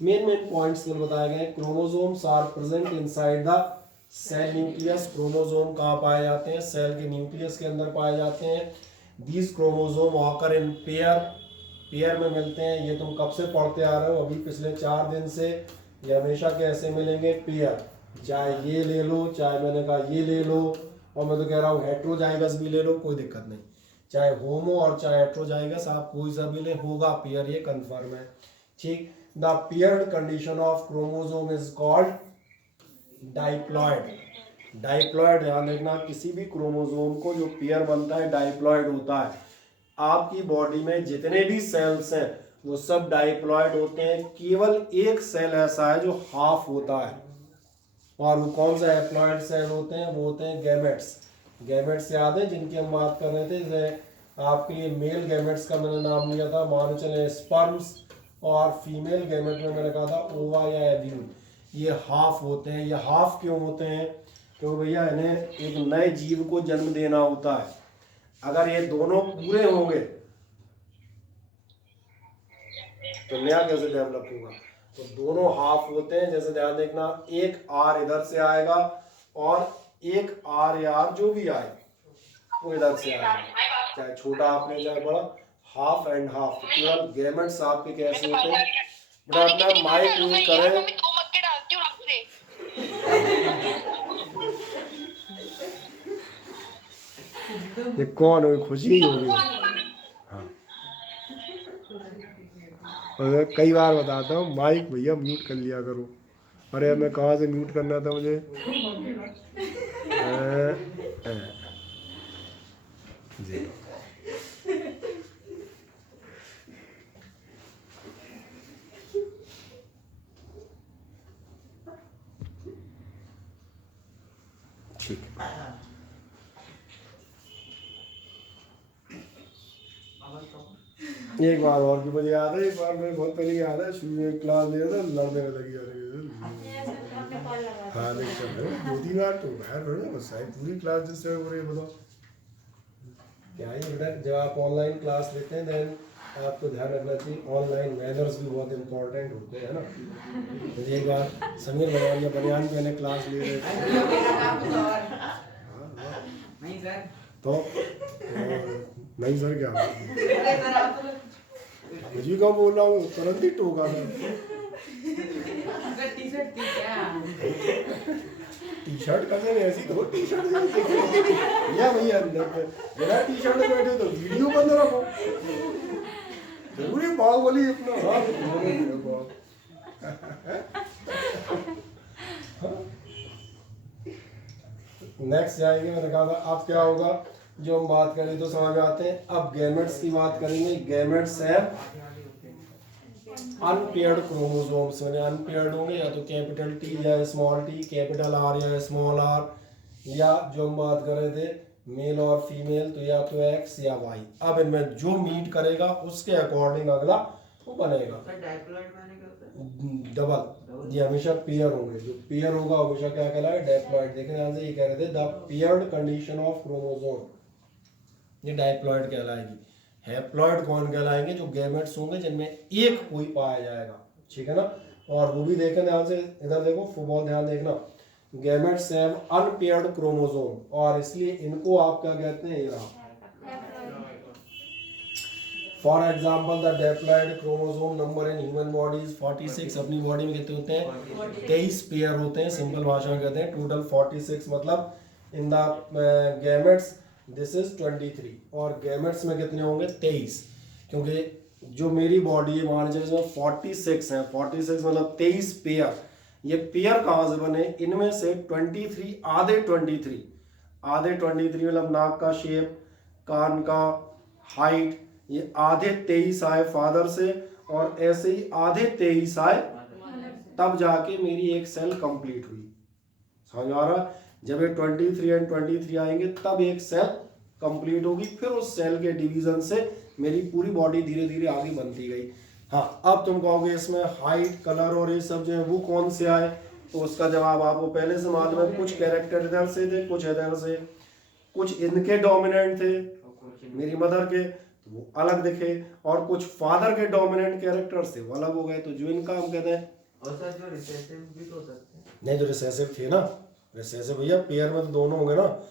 मेन पॉइंट्स बताए गए, chromosomes are present inside the cell nucleus. Chromosome कहाँ पाए जाते हैं, सेल के न्यूक्लियस के अंदर पाए जाते हैं। These chromosome occur in pair, pair में मिलते हैं। ये तुम कब से पढ़ते आ रहे हो, अभी पिछले 4 दिन से, ये हमेशा कैसे मिलेंगे, पेयर। चाहे ये ले लो, चाहे मैंने कहा ये ले लो, और मैं तो कह रहा हूँ हेट्रोजाइगस भी ले लो, कोई दिक्कत नहीं। चाहे होमो और चाहे हेट्रोजाइगस, आप कोई सा भी ले, होगा पेयर, ये कंफर्म है। ठीक, the paired condition of chromosome is called diploid. Diploid ध्यान रखना, किसी भी क्रोमोसोम को जो पेयर बनता है डाइप्लॉइड होता है। आपकी बॉडी में जितने भी सेल्स हैं वो सब डाइप्लॉइड होते हैं, केवल एक सेल ऐसा है जो हाफ होता है, और वो कौन सा हैप्लॉइड सेल होते हैं, वो होते हैं गैमेट्स। गैमेट्स याद है जिनकी हम बात कर रहे थे, जैसे आपके लिए मेल गैमेट्स का मैंने नाम लिया था, मान चले स्पर्म्स, और फीमेल गैमेट में मैंने कहा था ओवा या एब्यूल। ये हाफ होते हैं। ये हाफ क्यों होते हैं? क्योंकि भैया इन्हें एक नए जीव को जन्म देना होता है। अगर ये दोनों पूरे होंगे तो नया कैसे डेवलप होगा? तो दोनों हाफ होते हैं। जैसे ध्यान देखना, एक आर इधर से आएगा और एक आर या आर जो भी आए वो इधर से आएगा, चाहे छोटा आपने चाहे बड़ा। Half and half. केवल गैमेट्स आपके कैसे होते हैं? बड़ा अपना माइक यूज करें। ये कौन हो? खुशी ही होगी। हाँ, और कई बार बताता हूँ माइक भैया म्यूट कर लिया करो। अरे मैं कहाँ से म्यूट करना था मुझे? जी ठीक है। एक बार और भी मुझे याद है, एक बार मैं बहुत पहले याद है, शुरू में क्लास लिया था, लड़ने में लगी जाने। हाँ लेक्चर में 2-3 बार तो बाहर रहो, बस सारी पूरी क्लास जिससे हो रही है। बताओ क्या है बेटा, जब आप ऑनलाइन क्लास लेते हैं देन आपको ध्यान रखना चाहिए ऑनलाइन मैनर्स भी बहुत इंपॉर्टेंट होते हैं ना। तो एक बार समीर भगवान बनियान पहले क्लास ले रहे थे। नहीं सर। तो नहीं सर क्या मुझे कब बोल रहा हूँ, तुरंत ही टोका था। टी शर्ट कैसे ऐसी तो टी शर्ट या भैया बिना टी शर्ट में बैठे तो वीडियो बंद रखो। जरूरी बाहुबली अपना नेक्स्ट जाएंगे। मैंने कहा था अब क्या होगा, जो हम बात करें तो समझ में आते हैं। अब गैमेट्स की बात करेंगे। गैमेट्स है अनपेयर्ड क्रोमोसोम्स। मैंने अनपेयर्ड होंगे या तो कैपिटल टी या स्मॉल टी, कैपिटल आर या स्मॉल आर, या जो हम बात कर रहे थे मेल और फीमेल तो या तो एक्स या वाई। अब इनमें जो मीट करेगा उसके अकॉर्डिंग अगला वो बनेगा। डबल, ये हमेशा पेयर होंगे। जो पेयर होगा हमेशा क्या कहलाएगा? डायप्लॉइड। देखें यहाँ से ये कह रहे थे the paired condition of chromosome, ये डायप्लॉइड कहलाएगी। हैप्लॉइड कौन कहलाएंगे? जो गैमेट्स होंगे जिनमें एक कोई पाया जाएगा। ठीक है ना। और वो भी देखें ध्यान से, इधर देखो बहुत ध्यान देखना, गैमेट्स हैव अनपेयर्ड क्रोमोसोम और इसलिए इनको आप क्या कहते हैं? ये रहा। For example the diploid chromosome number in human bodies 46। अपनी बॉडी में कितने होते हैं? 23 पेयर होते हैं। सिंपल भाषा में कहते हैं टोटल 46, मतलब in the gametes this is 23 और गैमेट्स में कितने होंगे? 23। क्योंकि जो मेरी बॉडी है मान लीजिए इसमें 46 है, 46 मतलब 23 पेयर। ये पेयर कहाँ से बने? इनमें से 23 आधे 23 मतलब नाक का शेप, कान का हाइट, ये आधे 23 आए फादर से और ऐसे ही आधे 23 आए, तब जाके मेरी एक सेल कंप्लीट हुई। समझ आ रहा? जब ये 23 एंड 23 आएंगे तब एक सेल कंप्लीट होगी। फिर उस सेल के डिवीजन से मेरी पूरी बॉडी धीरे धीरे आगे बनती गई। हाँ, अब तुम कहोगे इसमें हाइट, कलर और ये सब जो है वो कौन से आए? तो उसका जवाब आपको पहले से मालूम है। कुछ कैरेक्टर इधर से थे, कुछ इधर से, कुछ इनके डोमिनेंट थे मेरी मदर के तो वो अलग दिखे, और कुछ फादर के डोमिनेंट कैरेक्टर्स थे वो अलग हो गए। तो जो इनका हम कहते हैं, और सर जो रिसेसिव भी तो हो सकते हैं। नहीं, जो रिसेसिव थे ना, रिसेसिव भैया पेयर में तो दोनों होंगे ना।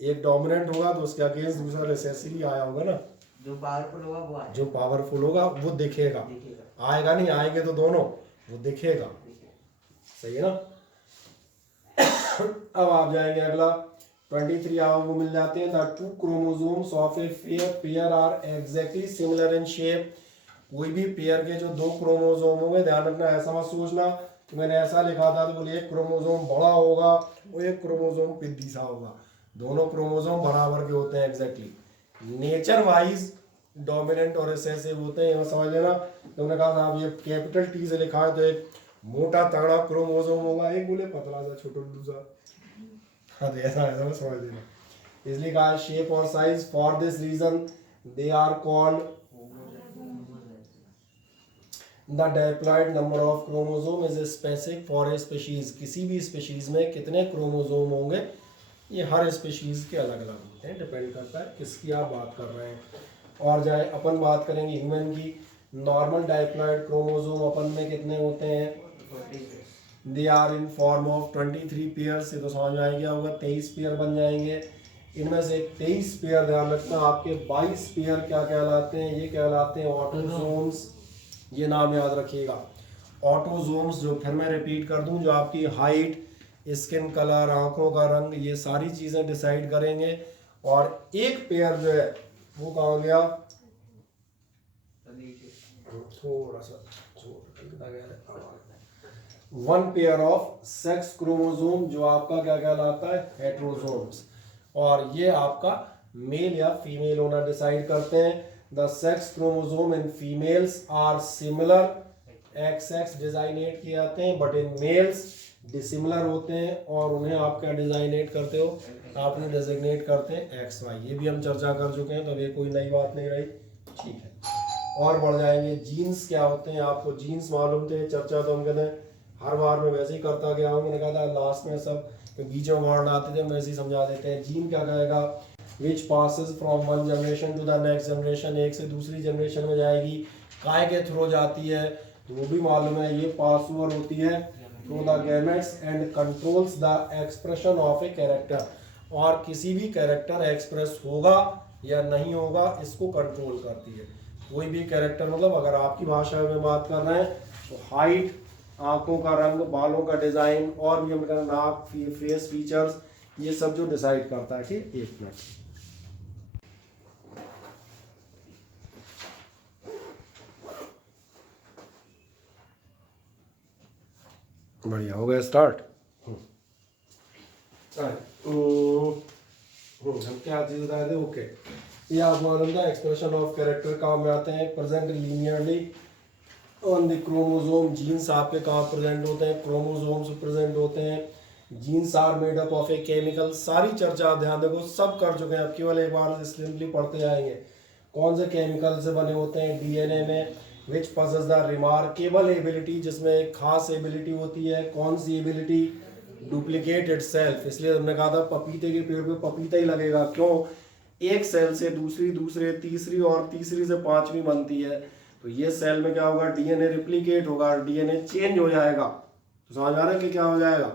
एक डोमिनेंट होगा तो उसके अगेंस्ट दूसरा रिसेसिव ही आया होगा ना। जो पावरफुल होगा वो आएगा, जो पावरफुल होगा वो दिखेगा, आएगा नहीं, आएंगे तो दोनों, वो दिखेगा। सही है ना। अब आप जाएंगे अगला 23 आपको मिल जाते हैं। The two chromosomes of a pair are exactly similar in shape. कोई भी पेयर के जो दो क्रोमोसोम होंगे, ध्यान रखना, ऐसा मत सोचना कि मैंने ऐसा लिखा था तो बोलिए एक क्रोमोसोम बड़ा होगा और एक क्रोमोसोम पिद्दी सा होगा। दोनों क्रोमोसोम बराबर के होते हैं एग्जैक्टली। नेचर वाइज डोमिनेंट और रिसेसिव होते हैं, समझ लेना। तुमने कहा था आप ये कैपिटल टी से लिखा है तो एक मोटा तगड़ा क्रोमोसोम होगा, एक बोले पतला सा छोटा सा। हाँ तो ऐसा ऐसा समझ लेना। इसलिए कहा शेप और size. For this reason they are called the diploid number of chromosome is specific for a species, किसी भी स्पीशीज में कितने क्रोमोसोम होंगे ये हर स्पीशीज के अलग अलग होते हैं, डिपेंड करता है किसकी आप बात कर रहे हैं। और जाए अपन बात करेंगे ह्यूमन की, नॉर्मल डाइप्लॉयड क्रोमोसोम अपन में कितने होते हैं, they are in form of 23 pair, से तो समझ में आ गया होगा 23 पेयर बन जाएंगे। इनमें से 23 पेयर ध्यान रखना, आपके 22 पेयर क्या कहलाते हैं, ये कहलाते हैं ऑटोसोम्स, ये नाम याद रखिएगा ऑटोसोम्स। जो फिर मैं रिपीट कर दूं, जो आपकी हाइट, स्किन कलर, आंखों का रंग, ये सारी चीजें डिसाइड करेंगे। और एक पेयर जो है वो कहाँ गया, थोड़ा सा one pair of sex chromosome, जो आपका क्या कहलाता है, हेट्रोसोम्स। और ये आपका मेल या फीमेल होना डिसाइड करते हैं। The sex chromosome in females are similar, XX designate किए जाते हैं, बट इन मेल्स डिसिमिलर होते हैं, और उन्हें आप क्या डिजाइनेट करते हो, आपने डेजिग्नेट करते हैं XY। ये भी हम चर्चा कर चुके हैं, तो अब ये कोई नई बात नहीं रही, ठीक है। और बढ़ जाएंगे, जीन्स क्या होते हैं, आपको जीन्स मालूम थे, चर्चा तो हम कहते हैं हर बार मैं वैसे ही करता गया हूँ, मैंने कहा था लास्ट में सब बीच में वर्ड आते थे, वैसे ही समझा देते हैं। जीन क्या कहेगा, which passes from one generation to the next generation, एक से दूसरी जनरेशन में जाएगी, काय के थ्रू जाती है, तो वो भी मालूम है, ये पास ओवर होती है through the gametes and controls the expression of a character. और किसी भी कैरेक्टर एक्सप्रेस होगा या नहीं होगा इसको कंट्रोल करती है। कोई भी कैरेक्टर, मतलब अगर आपकी भाषा में बात कर रहे हैं तो हाइट, आंखों का रंग, बालों का डिजाइन, और भी हम नाक, फेस फीचर्स, ये सब जो डिसाइड करता है। ठीक, एक मिनट, बढ़िया हो गया स्टार्ट। हम क्या चीज बताए थे, ओके। ये आप मालूम था, एक्सप्रेशन ऑफ कैरेक्टर काम में आते हैं, present linearly on the chromosome. Genes आपके कहाँ प्रेजेंट होते हैं, क्रोमोसोम्स प्रेजेंट होते हैं। Genes are made up of a chemical, सारी चर्चा आप ध्यान देखो सब कर चुके हैं, आप केवल एक बार सिंपली पढ़ते जाएंगे। कौन से केमिकल से बने होते हैं, डीएनए में, विच पजेस द रिमार्केबल एबिलिटी, जिसमें एक खास एबिलिटी होती है, कौन सी एबिलिटी, डुप्लीकेट इटसेल्फ। इसलिए हमने कहा था पपीते के पेड़ पे पपीता ही लगेगा, क्यों, एक सेल से दूसरी, दूसरे तीसरी, और तीसरी से पांचवी बनती है, तो ये सेल में क्या होगा, डीएनए रिप्लीकेट होगा, डीएनए चेंज हो जाएगा। तो समझ आ रहा है कि क्या हो जाएगा,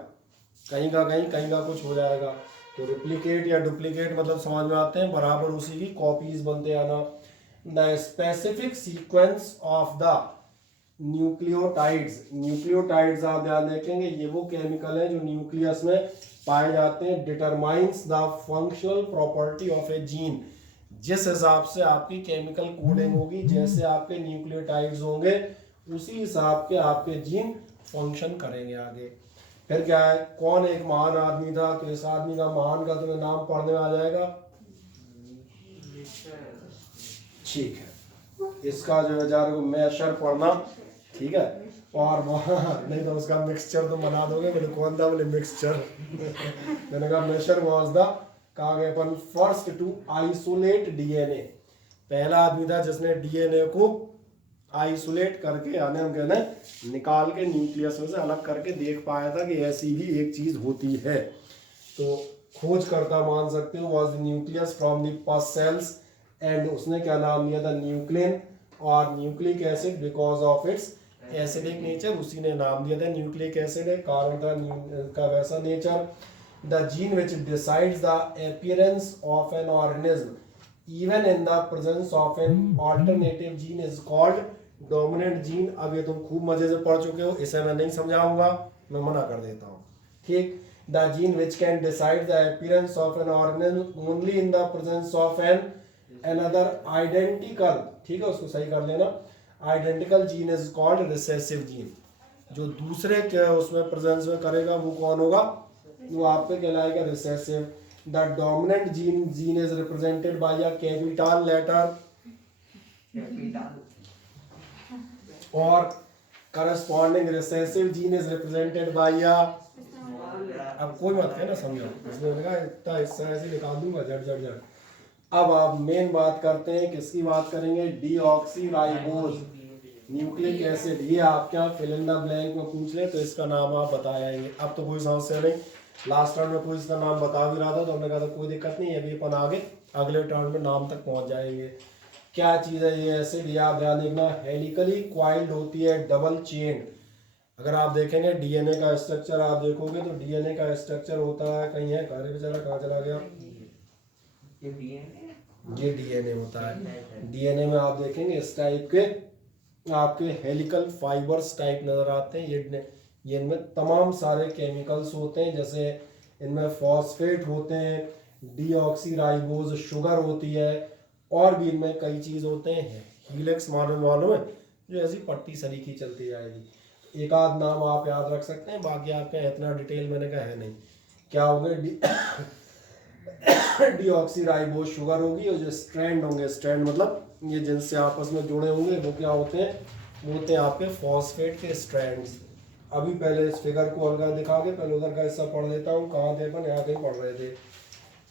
कहीं का कहीं, कहीं का कुछ हो जाएगा। तो रिप्लीकेट या डुप्लीकेट मतलब समझ में आते हैं, बराबर उसी की कॉपीज बनते आना। The specific sequence of the nucleotides, nucleotides आप ध्यान देखेंगे, ये वो केमिकल है जो न्यूक्लियस में पाए जाते हैं। Determines the functional property of A gene, जिस हिसाब से आपकी केमिकल कोडिंग होगी, जैसे आपके न्यूक्लियोटाइड्स होंगे, उसी हिसाब के आपके जीन फंक्शन करेंगे आगे। फिर क्या है, कौन एक महान आदमी था, तो इस आदमी का, महान का तुम्हें नाम पढ़ने में आ जाएगा, ठीक है, इसका जो है जार को मैशर पढ़ना, ठीक है। और वहाँ नहीं तो उसका मिक्सचर तो बना दोगे, मैंने कौन था, बोले मिक्सचर मैंने कहा मैशर वाज द, कहा गया अपन, फर्स्ट टू आइसोलेट डीएनए, पहला आदमी था जिसने डीएनए को आइसोलेट करके, यानी हम कहते हैं निकाल के न्यूक्लियस में से अलग करके देख पाया था कि ऐसी भी एक चीज होती है। तो खोजकर्ता मान सकते हो was the nucleus from the पस सेल्स, एंड उसने क्या नाम दिया था, न्यूक्लिन, और nucleic acid because of its acidic nature, उसी ने नाम दिया था न्यूक्लिक एसिड है, कारण था का वैसा nature. The gene which decides the appearance of an organism even in the presence of an alternative gene is called dominant gene. अब ये तुम खूब मजे से पढ़ चुके हो, इसे मैं नहीं समझाऊंगा, मैं मना कर देता हूँ, ठीक। The gene which can decide the appearance of an organism only in the presence of an another identical, ठीक है, उसको सही कर लेना, identical gene is called recessive gene. जो दूसरे के उसमें प्रेजेंस में करेगा वो कौन होगा, वो आप पे कहलाएगा recessive. The dominant gene is represented by a capital letter, और corresponding recessive gene is represented by a, अब कोई मत कहना समझो, इसमें कहा इतना हिस्सा ऐसे निकाल दूंगा झट झट झट। अब आप मेन बात करते हैं, किसकी बात करेंगे, डीऑक्सीराइबोज। न्यूक्लिक एसिड, ये आपके यहाँ फिल इन द ब्लैंक में पूछ ले तो इसका नाम आप बताएंगे। अब तो कोई समस्या नहीं, लास्ट राउंड में कोई इसका नाम बता भी रहा था तो हमने कहा था कोई दिक्कत नहीं है, अभी अपन आगे अगले राउंड में नाम तक पहुंच जाएंगे। क्या चीज़ है ये एसिड, ये आप ध्यान देखना, हेलिकली क्वाइल्ड होती है, डबल चेन। अगर आप देखेंगे डीएनए का स्ट्रक्चर आप देखोगे तो डीएनए का स्ट्रक्चर होता है, कहीं है कार्य बेचारा कहाँ चला गया, ये डीएनए होता है। डीएनए में आप देखेंगे इस टाइप के आपके हेलिकल फाइबर्स टाइप नजर आते हैं। ये इनमें तमाम सारे केमिकल्स होते हैं, जैसे इनमें फॉस्फेट होते हैं, डीऑक्सीराइबोज शुगर होती है, और भी इनमें कई चीज होते हैं। हीलिक्स मालूम है जो ऐसी पट्टी सरीखी चलती जाएगी। एक आध नाम आप याद रख सकते हैं, बाकी आपके इतना डिटेल मैंने कहा है नहीं। क्या होगा, डीऑक्सीराइबोज शुगर होगी, और जो स्ट्रैंड होंगे, स्ट्रैंड मतलब ये जिनसे आपस में जुड़े होंगे वो क्या होते हैं, वो होते हैं आपके फॉस्फेट के स्ट्रैंड्स। अभी पहले इस फिगर को अलग दिखा के पहले उधर का हिस्सा पढ़ लेता हूँ, कहाँ थे अपन, यहाँ कहीं पढ़ रहे थे।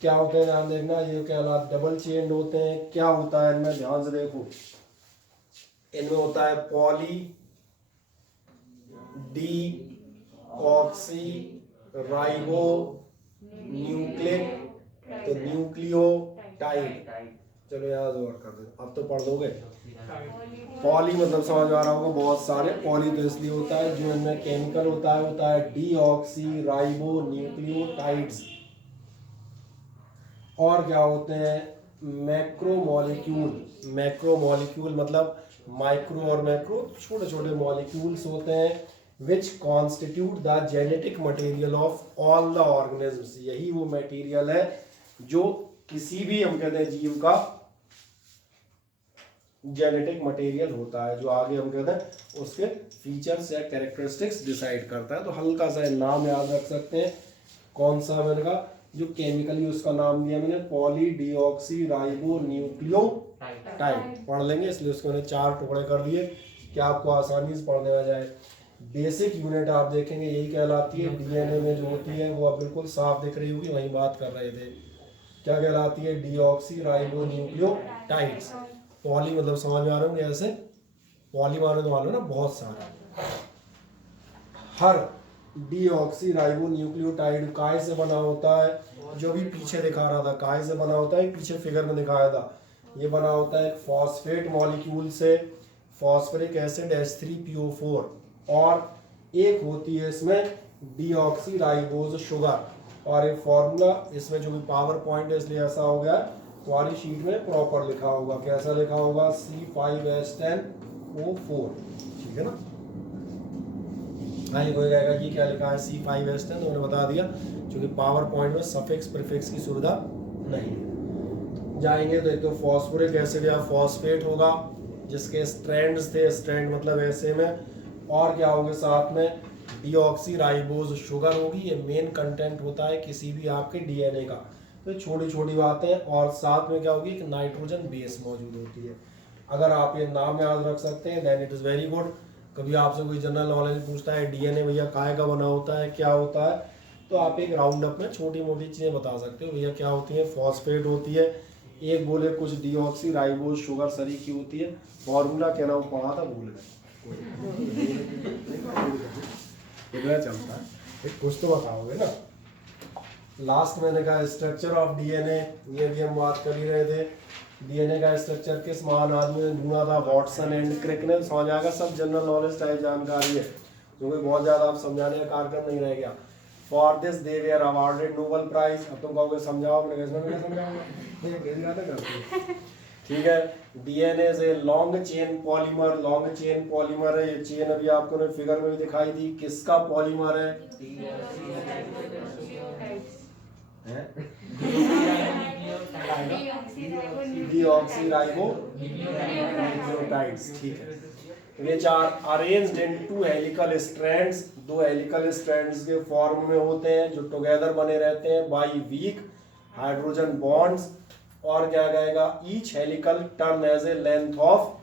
क्या होते हैं ध्यान देखना, ये क्या डबल चेन होते हैं। क्या होता है इनमें, ध्यान से देखो, इनमें होता है poly D oxy ribo nucleic, तो न्यूक्लियोटाइड। चलो याद और कर दो, अब तो पढ़ दोगे। पॉली मतलब समझ आ रहा होगा, बहुत सारे। पॉली तो इसलिए होता है जो इनमें केमिकल होता है डीऑक्सी राइबो न्यूक्लियोटाइड्स। और क्या होते हैं, मैक्रोमोलिक्यूल। मैक्रोमोलिक्यूल मतलब माइक्रो और मैक्रो, छोटे छोटे मॉलिक्यूल्स होते हैं, which constitute the genetic material of all the organisms. यही वो मटेरियल है जो किसी भी, हम कहते हैं, जीव का जेनेटिक मटेरियल होता है, जो आगे हम कहते हैं उसके फीचर्स या कैरेक्टरिस्टिक्स डिसाइड करता है। तो हल्का सा नाम याद रख सकते हैं, कौन सा मैंने कहा, जो केमिकली उसका नाम दिया मैंने, पॉली डीऑक्सी राइबो न्यूक्लियोटाइड। पढ़ लेंगे, इसलिए उसके मैंने 4 टुकड़े कर दिए कि आपको आसानी से पढ़ने में जाए। बेसिक यूनिट आप देखेंगे यही कहलाती है। डीएनए में जो होती है वो अब बिल्कुल साफ दिख रही होगी, वही बात कर रहे थे। क्या कहलाती है, डीऑक्सी राइबो न्यूक्लियोटाइड्स। पॉली मतलब समझ में आ रहा हूँ, ऐसे पॉली मानो ना बहुत सारा। हर डीऑक्सी राइबो न्यूक्लियोटाइड काय से बना होता है, जो भी पीछे दिखा रहा था काय से बना होता है, पीछे फिगर में दिखाया था, ये बना होता है फॉस्फेट मॉलिक्यूल से, फॉस्फोरिक एसिड H3PO4, और एक होती है इसमें डीऑक्सी राइबोज शुगर। और एक फॉर्मूला इसमें जो भी पावर पॉइंट है इसलिए ऐसा हो गया, तुम्हारी शीट में प्रॉपर लिखा होगा। कैसा लिखा होगा, C5H10O4, ठीक है ना। हाँ, ये कोई कहेगा कि क्या लिखा है C5H10, तो मैंने बता दिया क्योंकि पावर पॉइंट में सफिक्स प्रीफिक्स की सुविधा नहीं है। जाएंगे तो एक तो फॉस्फोरिक एसिड या फॉस्फेट होगा जिसके स्ट्रैंड्स थे, स्ट्रैंड मतलब ऐसे में, और क्या होगा साथ में डीऑक्सी राइबोज शुगर होगी। ये मेन कंटेंट होता है किसी भी आपके डीएनए का। तो छोटी छोटी बातें, और साथ में क्या होगी, एक नाइट्रोजन बेस मौजूद होती है। अगर आप ये नाम याद रख सकते हैं then it is very good. कभी आपसे कोई जनरल नॉलेज पूछता है डीएनए भैया काय का बना होता है, क्या होता है, तो आप एक राउंड अप में छोटी मोटी चीज़ें बता सकते हो। भैया क्या होती है, फॉस्फेट होती है, एक बोले कुछ डीऑक्सी राइबोज शुगर सरी की होती है। फॉर्मूला क्या नाम पढ़ा था, भूल गए, चलता है, कुछ तो बताओगे ना। लास्ट मैंने कहा स्ट्रक्चर ऑफ डीएनए, ये भी हम बात कर ही रहे थे। डीएनए का स्ट्रक्चर किस महान आदमी ने ढूंढा था, वॉटसन एंड क्रिक ने। समझ आएगा, सब जनरल नॉलेज टाइप जानकारी है, क्योंकि बहुत ज्यादा आप समझाने का कार्यक्रम नहीं रह गया। For this they were awarded Nobel prize. अब तुम कहोगे समझाओ, मैंने समझाऊंगा, ठीक है। DNA is a long chain polymer, long chain polymer है। ये चेन अभी आपको ने फिगर में भी दिखाई थी, किसका पॉलीमर है, डीऑक्सीराइबो न्यूक्लियोटाइड्स, ठीक है। which are arranged in 2 helical strands, 2 helical strands के फॉर्म में होते हैं जो टुगेदर बने रहते हैं बाई वीक हाइड्रोजन बॉन्ड्स। और क्या कहेगा, each helical turn as a length of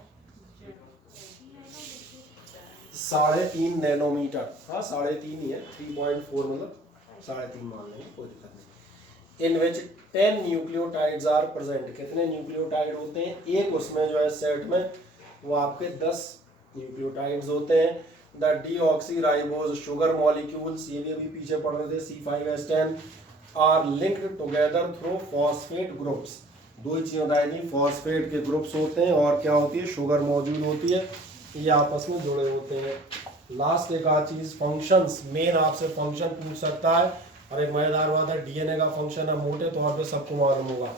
3.5 nanometer. हाँ 3.5 ही है, 3.4 मतलब 3.5 मान लेंगे, कोई दिक्कत नहीं। इन विच 10 न्यूक्लियोटाइड्स आर प्रेजेंट। कितने न्यूक्लियोटाइड होते हैं, एक उसमें जो है सेट में वो आपके 10 न्यूक्लियोटाइड्स होते हैं। द डीऑक्सीराइबोज शुगर मॉलिक्यूल्स, ये भी अभी पीछे पढ़ रहे थे, C5H10 are linked together through phosphate groups. दो ही चीज़ें बताई थी, फॉस्फेट के ग्रुप्स होते हैं और क्या होती है, शुगर मौजूद होती है, ये आपस में जुड़े होते हैं। लास्ट एक आध चीज़, फंक्शंस, मेन आपसे फंक्शन पूछ सकता है। और एक मजेदार बात है, डीएनए का फंक्शन है, मोटे तौर पे सबको मालूम होगा।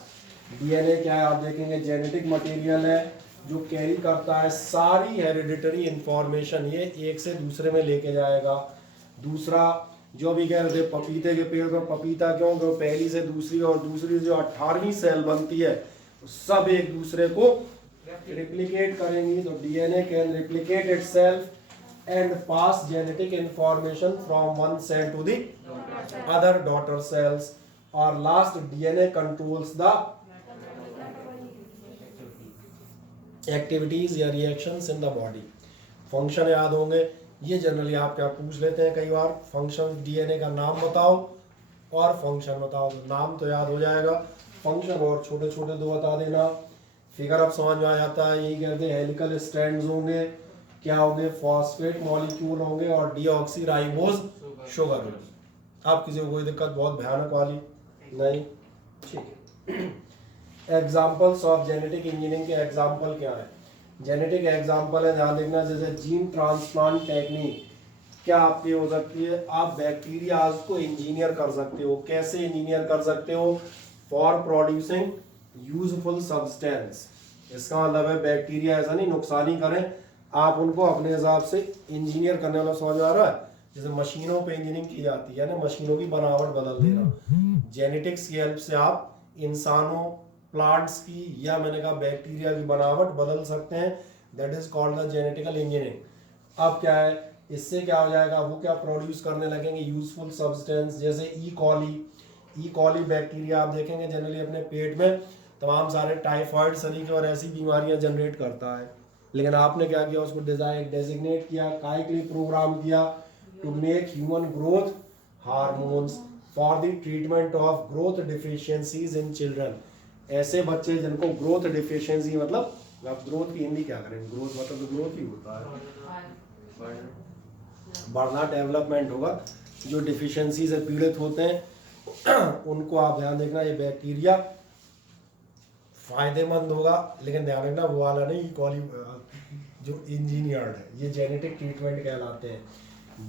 डीएनए क्या है आप देखेंगे, जेनेटिक मटेरियल है जो कैरी करता है सारी हेरिडिटरी इंफॉर्मेशन, ये एक से दूसरे में लेके जाएगा। दूसरा जो भी कह रहे थे, पपीते के पेड़ पर पपीता क्यों, तो पहली से दूसरी और दूसरी जो 18वीं सेल बनती है सब एक दूसरे को रिप्लिकेट करेंगी। तो DNA can replicate itself and pass genetic information from one cell to the other daughter cells. और last, DNA controls the activities या reactions in the body. Function याद होंगे, ये जनरली आप क्या पूछ लेते हैं कई बार, फंक्शन डीएनए का नाम बताओ और फंक्शन बताओ। तो नाम तो याद हो जाएगा, फंक्शन और छोटे छोटे दो बता देना। फिगर अब समझ में आ जाता है, यही कहते हैं हेलिकल स्ट्रैंड्स होंगे, क्या होंगे, फॉस्फेट मॉलिक्यूल होंगे और डीऑक्सीराइबोज शुगर होगी। आप किसी को कोई दिक्कत बहुत भयानक वाली नहीं, ठीक है। एग्जाम्पल्स ऑफ जेनेटिक इंजीनियरिंग के एग्जाम्पल क्या है, जेनेटिक एग्जाम्पल है, ध्यान देखना, जैसे जीन ट्रांसप्लांट टेक्निक क्या आपकी हो सकती है, आप बैक्टीरियाज को इंजीनियर कर सकते हो। कैसे इंजीनियर कर सकते हो, फॉर प्रोड्यूसिंग यूजफुल सब्सटेंस। इसका मतलब है बैक्टीरिया ऐसा नहीं नुकसान ही करें, आप उनको अपने हिसाब से इंजीनियर करने वाला, समझ आ रहा है, जैसे मशीनों पे इंजीनियरिंग की जाती है ना, मशीनों की बनावट बदल देना। जेनेटिक्स की हेल्प से आप इंसानों, प्लांट्स की या मैंने कहा बैक्टीरिया की बनावट बदल सकते हैं, that is called the genetical engineering. अब क्या है, इससे क्या हो जाएगा, वो क्या प्रोड्यूस करने लगेंगे, यूजफुल सब्सटेंस, जैसे ई कॉली बैक्टीरिया आप देखेंगे जनरली अपने पेट में तमाम सारे टाइफाइड, सलीके और ऐसी बीमारियां जनरेट करता है। लेकिन आपने क्या किया, उसको डेजिग्नेट किया, काय के लिए प्रोग्राम किया, to make human growth hormones for the treatment of growth deficiencies in children. ऐसे बच्चे जिनको ग्रोथ डिफिशियंसी, मतलब आप ग्रोथ की हिंदी क्या करें, ग्रोथ मतलब तो ग्रोथ ही होता है, बढ़ना, डेवलपमेंट होगा, जो डिफिशियंसी से पीड़ित होते हैं उनको आप ध्यान देखना, ये बैक्टीरिया फायदेमंद होगा। लेकिन ध्यान रखना वो वाला नहीं, कॉली जो इंजीनियर्ड है, ये जेनेटिक ट्रीटमेंट कहलाते हैं।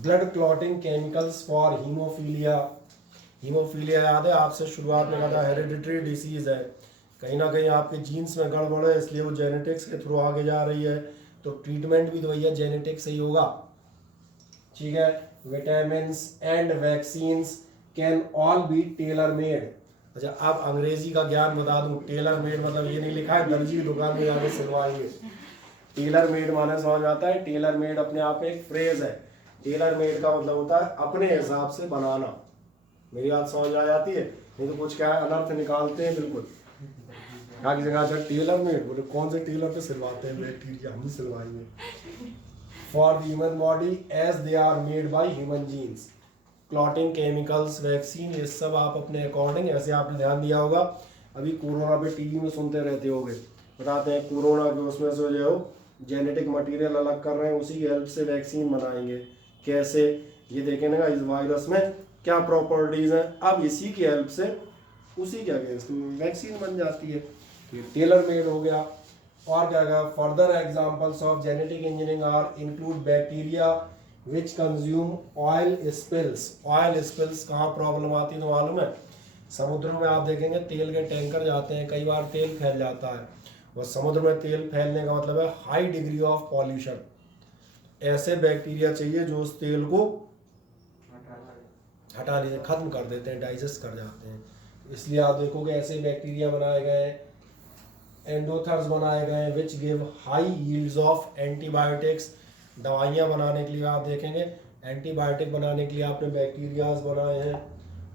Blood clotting chemicals for haemophilia. Haemophilia याद है आपसे शुरुआत में कहा था, हेरिडिटरी डिसीज है, कहीं ना कहीं आपके जीन्स में गड़बड़ है, इसलिए वो जेनेटिक्स के थ्रू आगे जा रही है, तो ट्रीटमेंट भी तो भैया जेनेटिक्स से ही होगा, ठीक है। Vitamins and vaccines can all B tailor made. अच्छा, आप अंग्रेजी का ज्ञान बता दूं, टेलर मेड मतलब ये नहीं लिखा है दर्जी की दुकान में जाके सिलवाएंगे। टेलर मेड माने समझ आता है, टेलर मेड अपने आप में एक फ्रेज है। टेलर मेड का मतलब होता है अपने हिसाब से बनाना। मेरी बात समझ आ जाती है, नहीं तो कुछ क्या है अनर्थ निकालते हैं बिल्कुल। आगे जगह अच्छा टेलर मेड, बोले कौन से टेलर पे सिलवाते हैं, बैक्टीरिया हम ही सिलवाएंगे। For the human body as they are made by human genes. Clotting chemicals, vaccine, ये सब आप अपने अकॉर्डिंग, ऐसे आपने ध्यान दिया होगा, अभी कोरोना पे टीवी में सुनते रहते होगे, बताते हैं कोरोना के उसमें से जो है जेनेटिक मटेरियल अलग कर रहे हैं, उसी की हेल्प से वैक्सीन बनाएंगे। कैसे, ये देखें ना इस वायरस में क्या प्रॉपर्टीज हैं, अब इसी की हेल्प से उसी के अगेंस्ट वैक्सीन बन जाती है। ये टेलर मेड हो गया। और क्या कहा, further examples of genetic engineering are include bacteria which consume oil spills. Oil spills कहाँ प्रॉब्लम आती है तो मालूम है, समुद्रों में आप देखेंगे तेल के टैंकर जाते हैं, कई बार तेल फैल जाता है, और समुद्र में तेल फैलने का मतलब है हाई डिग्री ऑफ पॉल्यूशन। ऐसे बैक्टीरिया चाहिए जो उस तेल को हटा लेते, खत्म कर देते हैं, डाइजेस्ट कर जाते हैं। इसलिए आप देखोगे ऐसे बैक्टीरिया बनाए गए, एंडोथर्स बनाए गए which give high yields of antibiotics. दवाइयाँ बनाने के लिए आप देखेंगे, एंटीबायोटिक बनाने के लिए आपने बैक्टीरियाज बनाए हैं।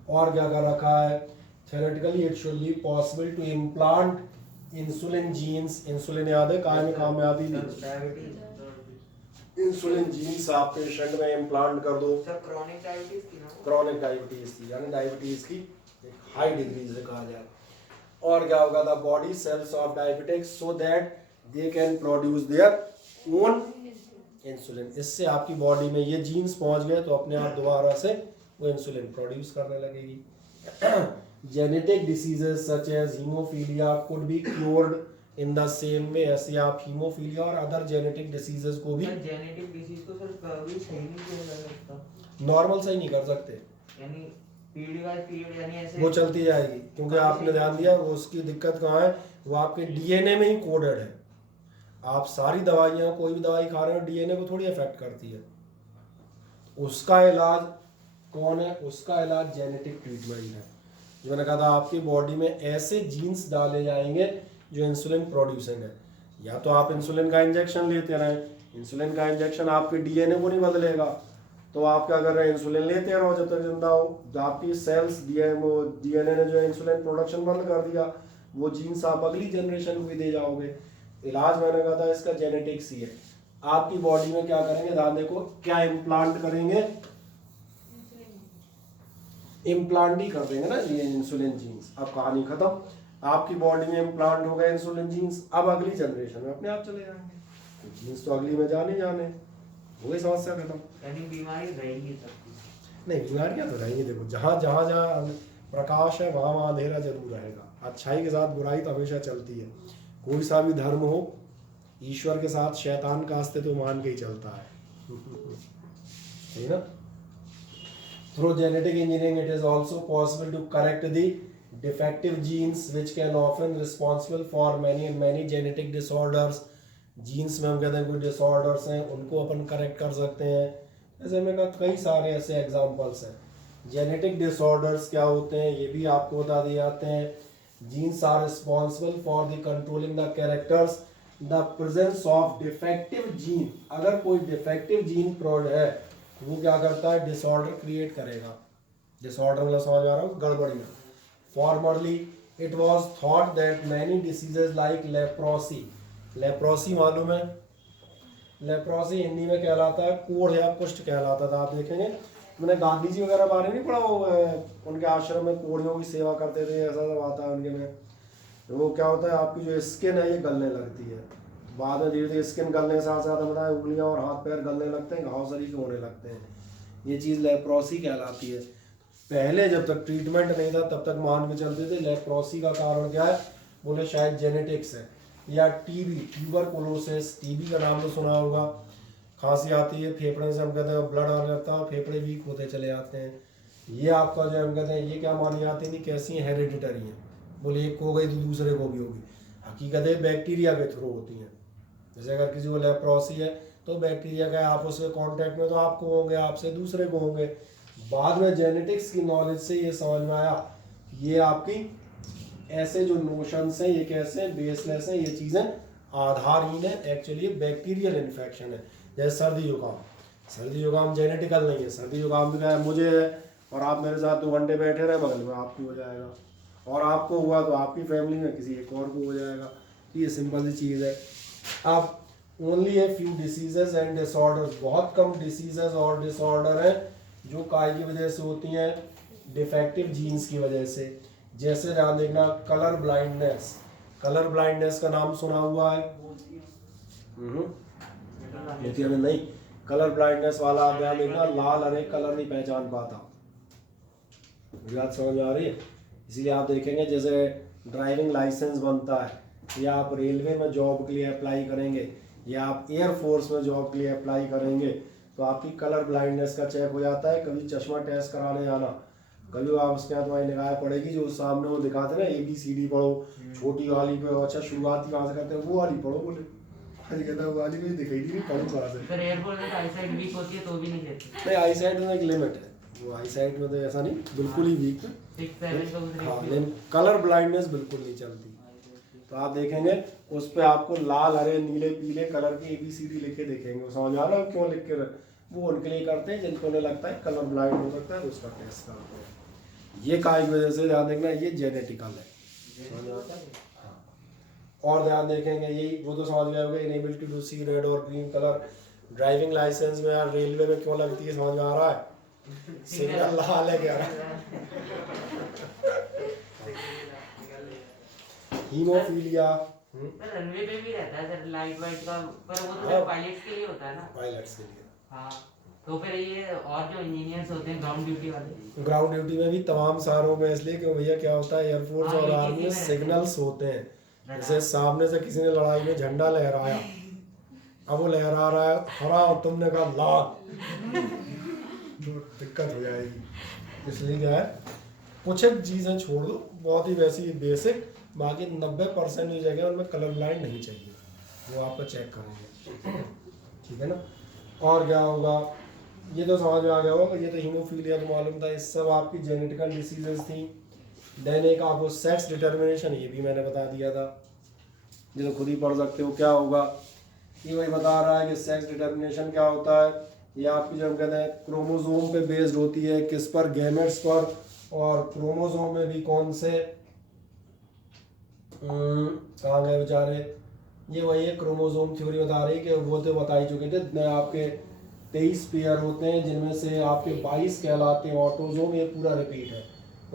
और क्या कर रखा है, theoretically it should be possible to implant insulin genes. Insulin याद है काय में काम में आती थी, इंसुलिन जीन्स आप पेशेंट में इम्प्लांट कर दो। क्रॉनिक डायबिटीज थी ना, क्रॉनिक डायबिटीज थी, यानी डायबिटीज की हाई डिग्री से कहा जाए। और क्या होगा, the body cells of diabetics so that they can produce their own insulin. इससे आपकी बॉडी में ये जीन्स पहुंच गए तो अपने आप दोबारा से वो इंसुलिन प्रोड्यूस करने लगेगी। Genetic diseases such as haemophilia could be cured in the same way. ऐसे आप हीमोफीलिया और अदर जेनेटिक डिसीजेस को भी जेनेटिक डिसीज को सर कभी सही नहीं किया जा सकता, नॉर्मल सही नहीं कर सकते, यानी पीढ़ी बाय पीढ़ी यानी ऐसे वो चलती जाएगी। क्योंकि आपने ध्यान दिया वो उसकी दिक्कत कहाँ है, वो आपके डीएनए में ही कोडेड है। आप सारी दवाइयाँ कोई भी दवाई खा रहे हो डीएनए को थोड़ी अफेक्ट करती है। उसका इलाज कौन है, उसका इलाज जेनेटिक ट्रीटमेंट है। जो मैंने कहा था आपकी बॉडी में ऐसे जीन्स डाले जाएंगे जो इंसुलिन प्रोड्यूसिंग है। या तो आप इंसुलिन का इंजेक्शन लेते रहें, इंसुलिन का इंजेक्शन आपके डीएनए को नहीं बदलेगा, तो आप क्या कर रहे हैं, इंसुलिन लेते रहो जब तक जिंदा हो। जो आपकी सेल्स डीएनए ने जो है इंसुलिन प्रोडक्शन बंद कर दिया, वो जीन्स आप अगली जनरेशन को भी दे जाओगे। इलाज मैंने कहा था इसका जेनेटिक्स ही है। आपकी बॉडी में क्या करेंगे, ध्यान देखो, क्या इम्प्लांट करेंगे, इम्प्लांट ही कर देंगे ना ये इंसुलिन जीन्स। अब कहानी खत्म, आपकी बॉडी में इम्प्लांट हो गए इंसुलिन जीन्स, अब अगली जनरेशन में अपने आप चले जाएंगे। तो जीन्स तो अगली में जाने हो गई, समस्या खत्म। यानी बीमारी रहेगी सबकी, नहीं बीमारियां तो रहेंगी। देखो जहाँ जहाँ जहाँ प्रकाश है वहाँ वहाँ अंधेरा जरूर रहेगा। अच्छाई के साथ बुराई तो हमेशा चलती है। कोई सा भी धर्म हो, ईश्वर के साथ शैतान का अस्तित्व मान के ही चलता है, सही ना। Through genetic engineering, it is also possible to correct the defective genes, which can often responsible for many genetic disorders. Genes में हम कहते हैं कोई disorders हैं, उनको अपन correct कर सकते हैं। जैसे मैंने कहा कई सारे ऐसे examples हैं। Genetic disorders क्या होते हैं ये भी आपको बता दिए जाते हैं। Genes are responsible for the controlling the characters. The presence of defective gene, अगर कोई defective gene है वो क्या करता है, डिसऑर्डर क्रिएट करेगा। डिसऑर्डर मतलब समझ आ रहा हो, गड़बड़ियाँ। Formerly it was thought that many diseases like leprosy, leprosy मालूम है, लेप्रोसी हिंदी में कहलाता है कोढ़ या कुष्ठ कहलाता था। आप देखेंगे मैंने गांधी जी वगैरह बारे में नहीं पढ़ा, वो उनके आश्रम में कोढ़ियों की सेवा करते थे, ऐसा सब आता है उनके में। वो क्या होता है, आपकी जो स्किन है ये गलने लगती है, बाद में धीरे धीरे स्किन गलने के साथ साथ हमारा उंगलियां और हाथ पैर गलने लगते हैं, घाव शरीर के होने लगते हैं। ये चीज़ लेप्रोसी कहलाती है। पहले जब तक ट्रीटमेंट नहीं था तब तक मान के चलते थे लेप्रोसी का कारण क्या है, बोले शायद जेनेटिक्स है, या टीबी, ट्यूबरकुलोसिस, टीबी का नाम तो सुना होगा। खांसी आती है, फेफड़े से हम कहते हैं ब्लड आने लगता है, फेफड़े वीक होते चले जाते हैं। ये आपका जो हम कहते हैं ये क्या मानी जाती थी, कैसी है, हेरिडिटरी है। बोले एक को हो गई तो दूसरे को भी होगी। हकीकत है बैक्टीरिया के थ्रू होती हैं। जैसे अगर किसी को लेप्रोसी है तो बैक्टीरिया का आप उसके कांटेक्ट में तो आपको होंगे, आपसे दूसरे को होंगे। बाद में जेनेटिक्स की नॉलेज से ये समझ में आया ये आपकी ऐसे जो नोशंस हैं ये कैसे बेसलेस हैं, ये चीज़ें आधारहीन है। एक्चुअली बैक्टीरियल इन्फेक्शन है। जैसे सर्दी जुकाम, सर्दी जुकाम जेनेटिकल नहीं है। सर्दी जुकाम भी क्या मुझे है और आप मेरे साथ 2 घंटे बैठे रहे बगल में आपको हो जाएगा, और आपको हुआ तो आपकी फैमिली में किसी एक और को हो जाएगा। ये सिंपल सी चीज़ है। अब only a few diseases and disorders, बहुत कम डिसीजेज और डिसऑर्डर है जो काय की वजह से होती हैं, डिफेक्टिव जीन्स की वजह से। जैसे ध्यान देखना कलर ब्लाइंडनेस, कलर ब्लाइंडनेस का नाम सुना हुआ है, मोतिया में नहीं, कलर ब्लाइंडनेस वाला आप ध्यान देखना, लाल हरे कलर नहीं पहचान पाता। बात समझ में आ रही है। इसीलिए आप देखेंगे जैसे ड्राइविंग लाइसेंस बनता है, या आप रेलवे में जॉब के लिए अप्लाई करेंगे, या आप एयरफोर्स में जॉब के लिए अप्लाई करेंगे, तो आपकी कलर ब्लाइंडनेस का चेक हो जाता है। कभी चश्मा टेस्ट कराने जाना, कभी आप उसके बाद तुम्हारी निगाह पड़ेगी जो सामने वो दिखाते ना ABCD पढ़ो, छोटी वाली पे, अच्छा शुरुआती कहाँ से करते हैं, वो वाली पढ़ो। बोले अरे कहता है वो वाली मुझे दिखाई नहीं, पढ़ो कहाँ से। सर एयरपोर्ट में आईसाइट वीक होती है तो भी नहीं देते। नहीं आईसाइट में एक लिमिट है, वो आईसाइट में तो ऐसा नहीं बिल्कुल ही वीक है। हाँ लेकिन कलर ब्लाइंडनेस बिल्कुल नहीं चलती। तो आप देखेंगे उस पर आपको लाल हरे नीले पीले कलर की ABCD लिखे देखेंगे। वो समझ आ रहा है क्यों लिख के, वो उनके लिए करते हैं जिनको उन्हें लगता है कलर ब्लाइंड हो सकता है, तो उसका टेस्ट करते हैं। ये काय की वजह से ध्यान देखना ये जेनेटिकल है, समझ आता है। हाँ और ध्यान देखेंगे यही वो तो समझ गए होंगे, इनेबिलिटी टू सी रेड और ग्रीन कलर। ड्राइविंग लाइसेंस में यार रेलवे में क्यों लगती है, समझ में आ रहा है, सिग्नल लाल है क्या। हीमोफीलिया सर रनवे पे भी रहता है सर लाइट वाइट का, पर वो तो हाँ। पायलट्स के लिए होता है ना। पायलट्स के लिए। हाँ, तो फिर ये और जो इंजीनियर्स होते हैं ग्राउंड ड्यूटी वाले, ग्राउंड ड्यूटी में भी तमाम शहरों में, इसलिए कि भैया क्या होता है एयरफोर्स हाँ, और ये आर्मी में किसी में रहते हैं। सिग्नल्स होते हैं। रडार। जैसे सामने से किसी ने लड़ाई में झंडा लहराया, अब वो लहरा रहा है हरा और तुमने कहा लाल, तो दिक्कत हो जाएगी। इसलिए क्या है, कुछ एक चीज़ें छोड़ दो, बहुत ही वैसी बेसिक, बाकी 90% जो जगह उनमें कलर ब्लाइंड नहीं चाहिए, वो आपको चेक करेंगे। ठीक है ना। और क्या होगा, ये तो समझ में आ गया होगा, ये तो हीमोफीलिया तो मालूम था, ये सब आपकी जेनेटिकल डिसीजेज थी। देन एक आपको सेक्स डिटर्मिनेशन, ये भी मैंने बता दिया था, ये तो खुद ही पढ़ सकते हो क्या होगा। ये वही बता रहा है कि सेक्स डिटर्मिनेशन क्या होता है, ये आपकी जो हम कहते हैं क्रोमोसोम पे बेस्ड होती है, किस पर, गैमेट्स पर, और क्रोमोसोम में भी कौन से कहाँ गए बेचारे, ये वही है क्रोमोसोम थ्योरी बता रही है कि वो तो बता ही चुके थे, आपके 23 पेयर होते हैं जिनमें से आपके 22 कहलाते हैं ऑटोसोम, ये पूरा रिपीट है,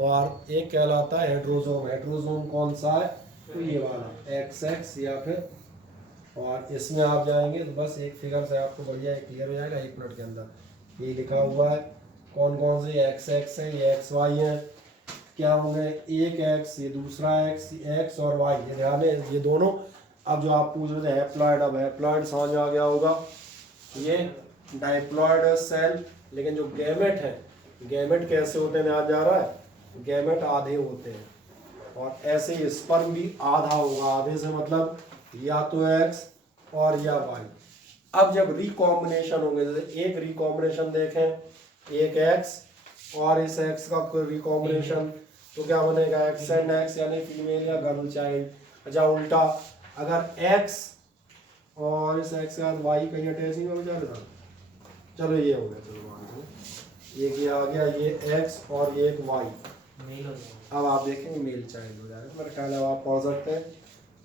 और एक कहलाता है हेट्रोसोम। हेट्रोसोम कौन सा है, तो ये वाला XX या फिर, और इसमें आप जाएंगे तो बस एक फिगर से आपको बढ़िया क्लियर हो जाएगा 1 मिनट के अंदर। ये लिखा हुआ है कौन कौन से XX है, ये XY है, क्या होंगे, एक X, ये दूसरा X और Y, ये ध्यान है ये दोनों। अब जो आप पूछ रहे थे हैप्लॉइड, अब हैप्लॉइड समझ में आ गया होगा, ये डाइप्लॉइड सेल। लेकिन जो गैमेट है, गैमेट कैसे होते हैं ध्यान जा रहा है, गैमेट आधे होते हैं, और ऐसे ही स्पर्म भी आधा होगा, आधे से मतलब या तो X और या Y। अब जब रिकॉम्बिनेशन होंगे, जैसे एक रिकॉम्बिनेशन देखें, एक X और इस X का कोई रिकॉम्बिनेशन, तो क्या बनेगा, X एंड X, यानी फीमेल या गर्ल चाइल्ड। अच्छा उल्टा, अगर X और इस X के साथ Y कहीं अटैचिंग हो जाएगा, चलो ये हो गया, चलो मान लो एक ये आ गया, ये X और ये एक Y, मेल हो जाएगा। अब आप देखेंगे मेल चाइल्ड हो जाएगा। मेरे ख्याल है आप पढ़ सकते हैं।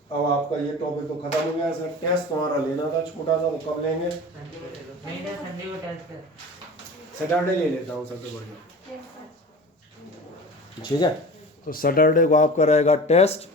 अब आपका ये टॉपिक तो खत्म हो गया, सर टेस्ट तुम्हारा लेना था छोटा सा, तो कब लेंगे, नहीं नहीं संडे को टेस्ट है। सैटरडे ले लेता हूँ सबसे बढ़िया। ठीक है, तो सैटरडे को आपका रहेगा टेस्ट,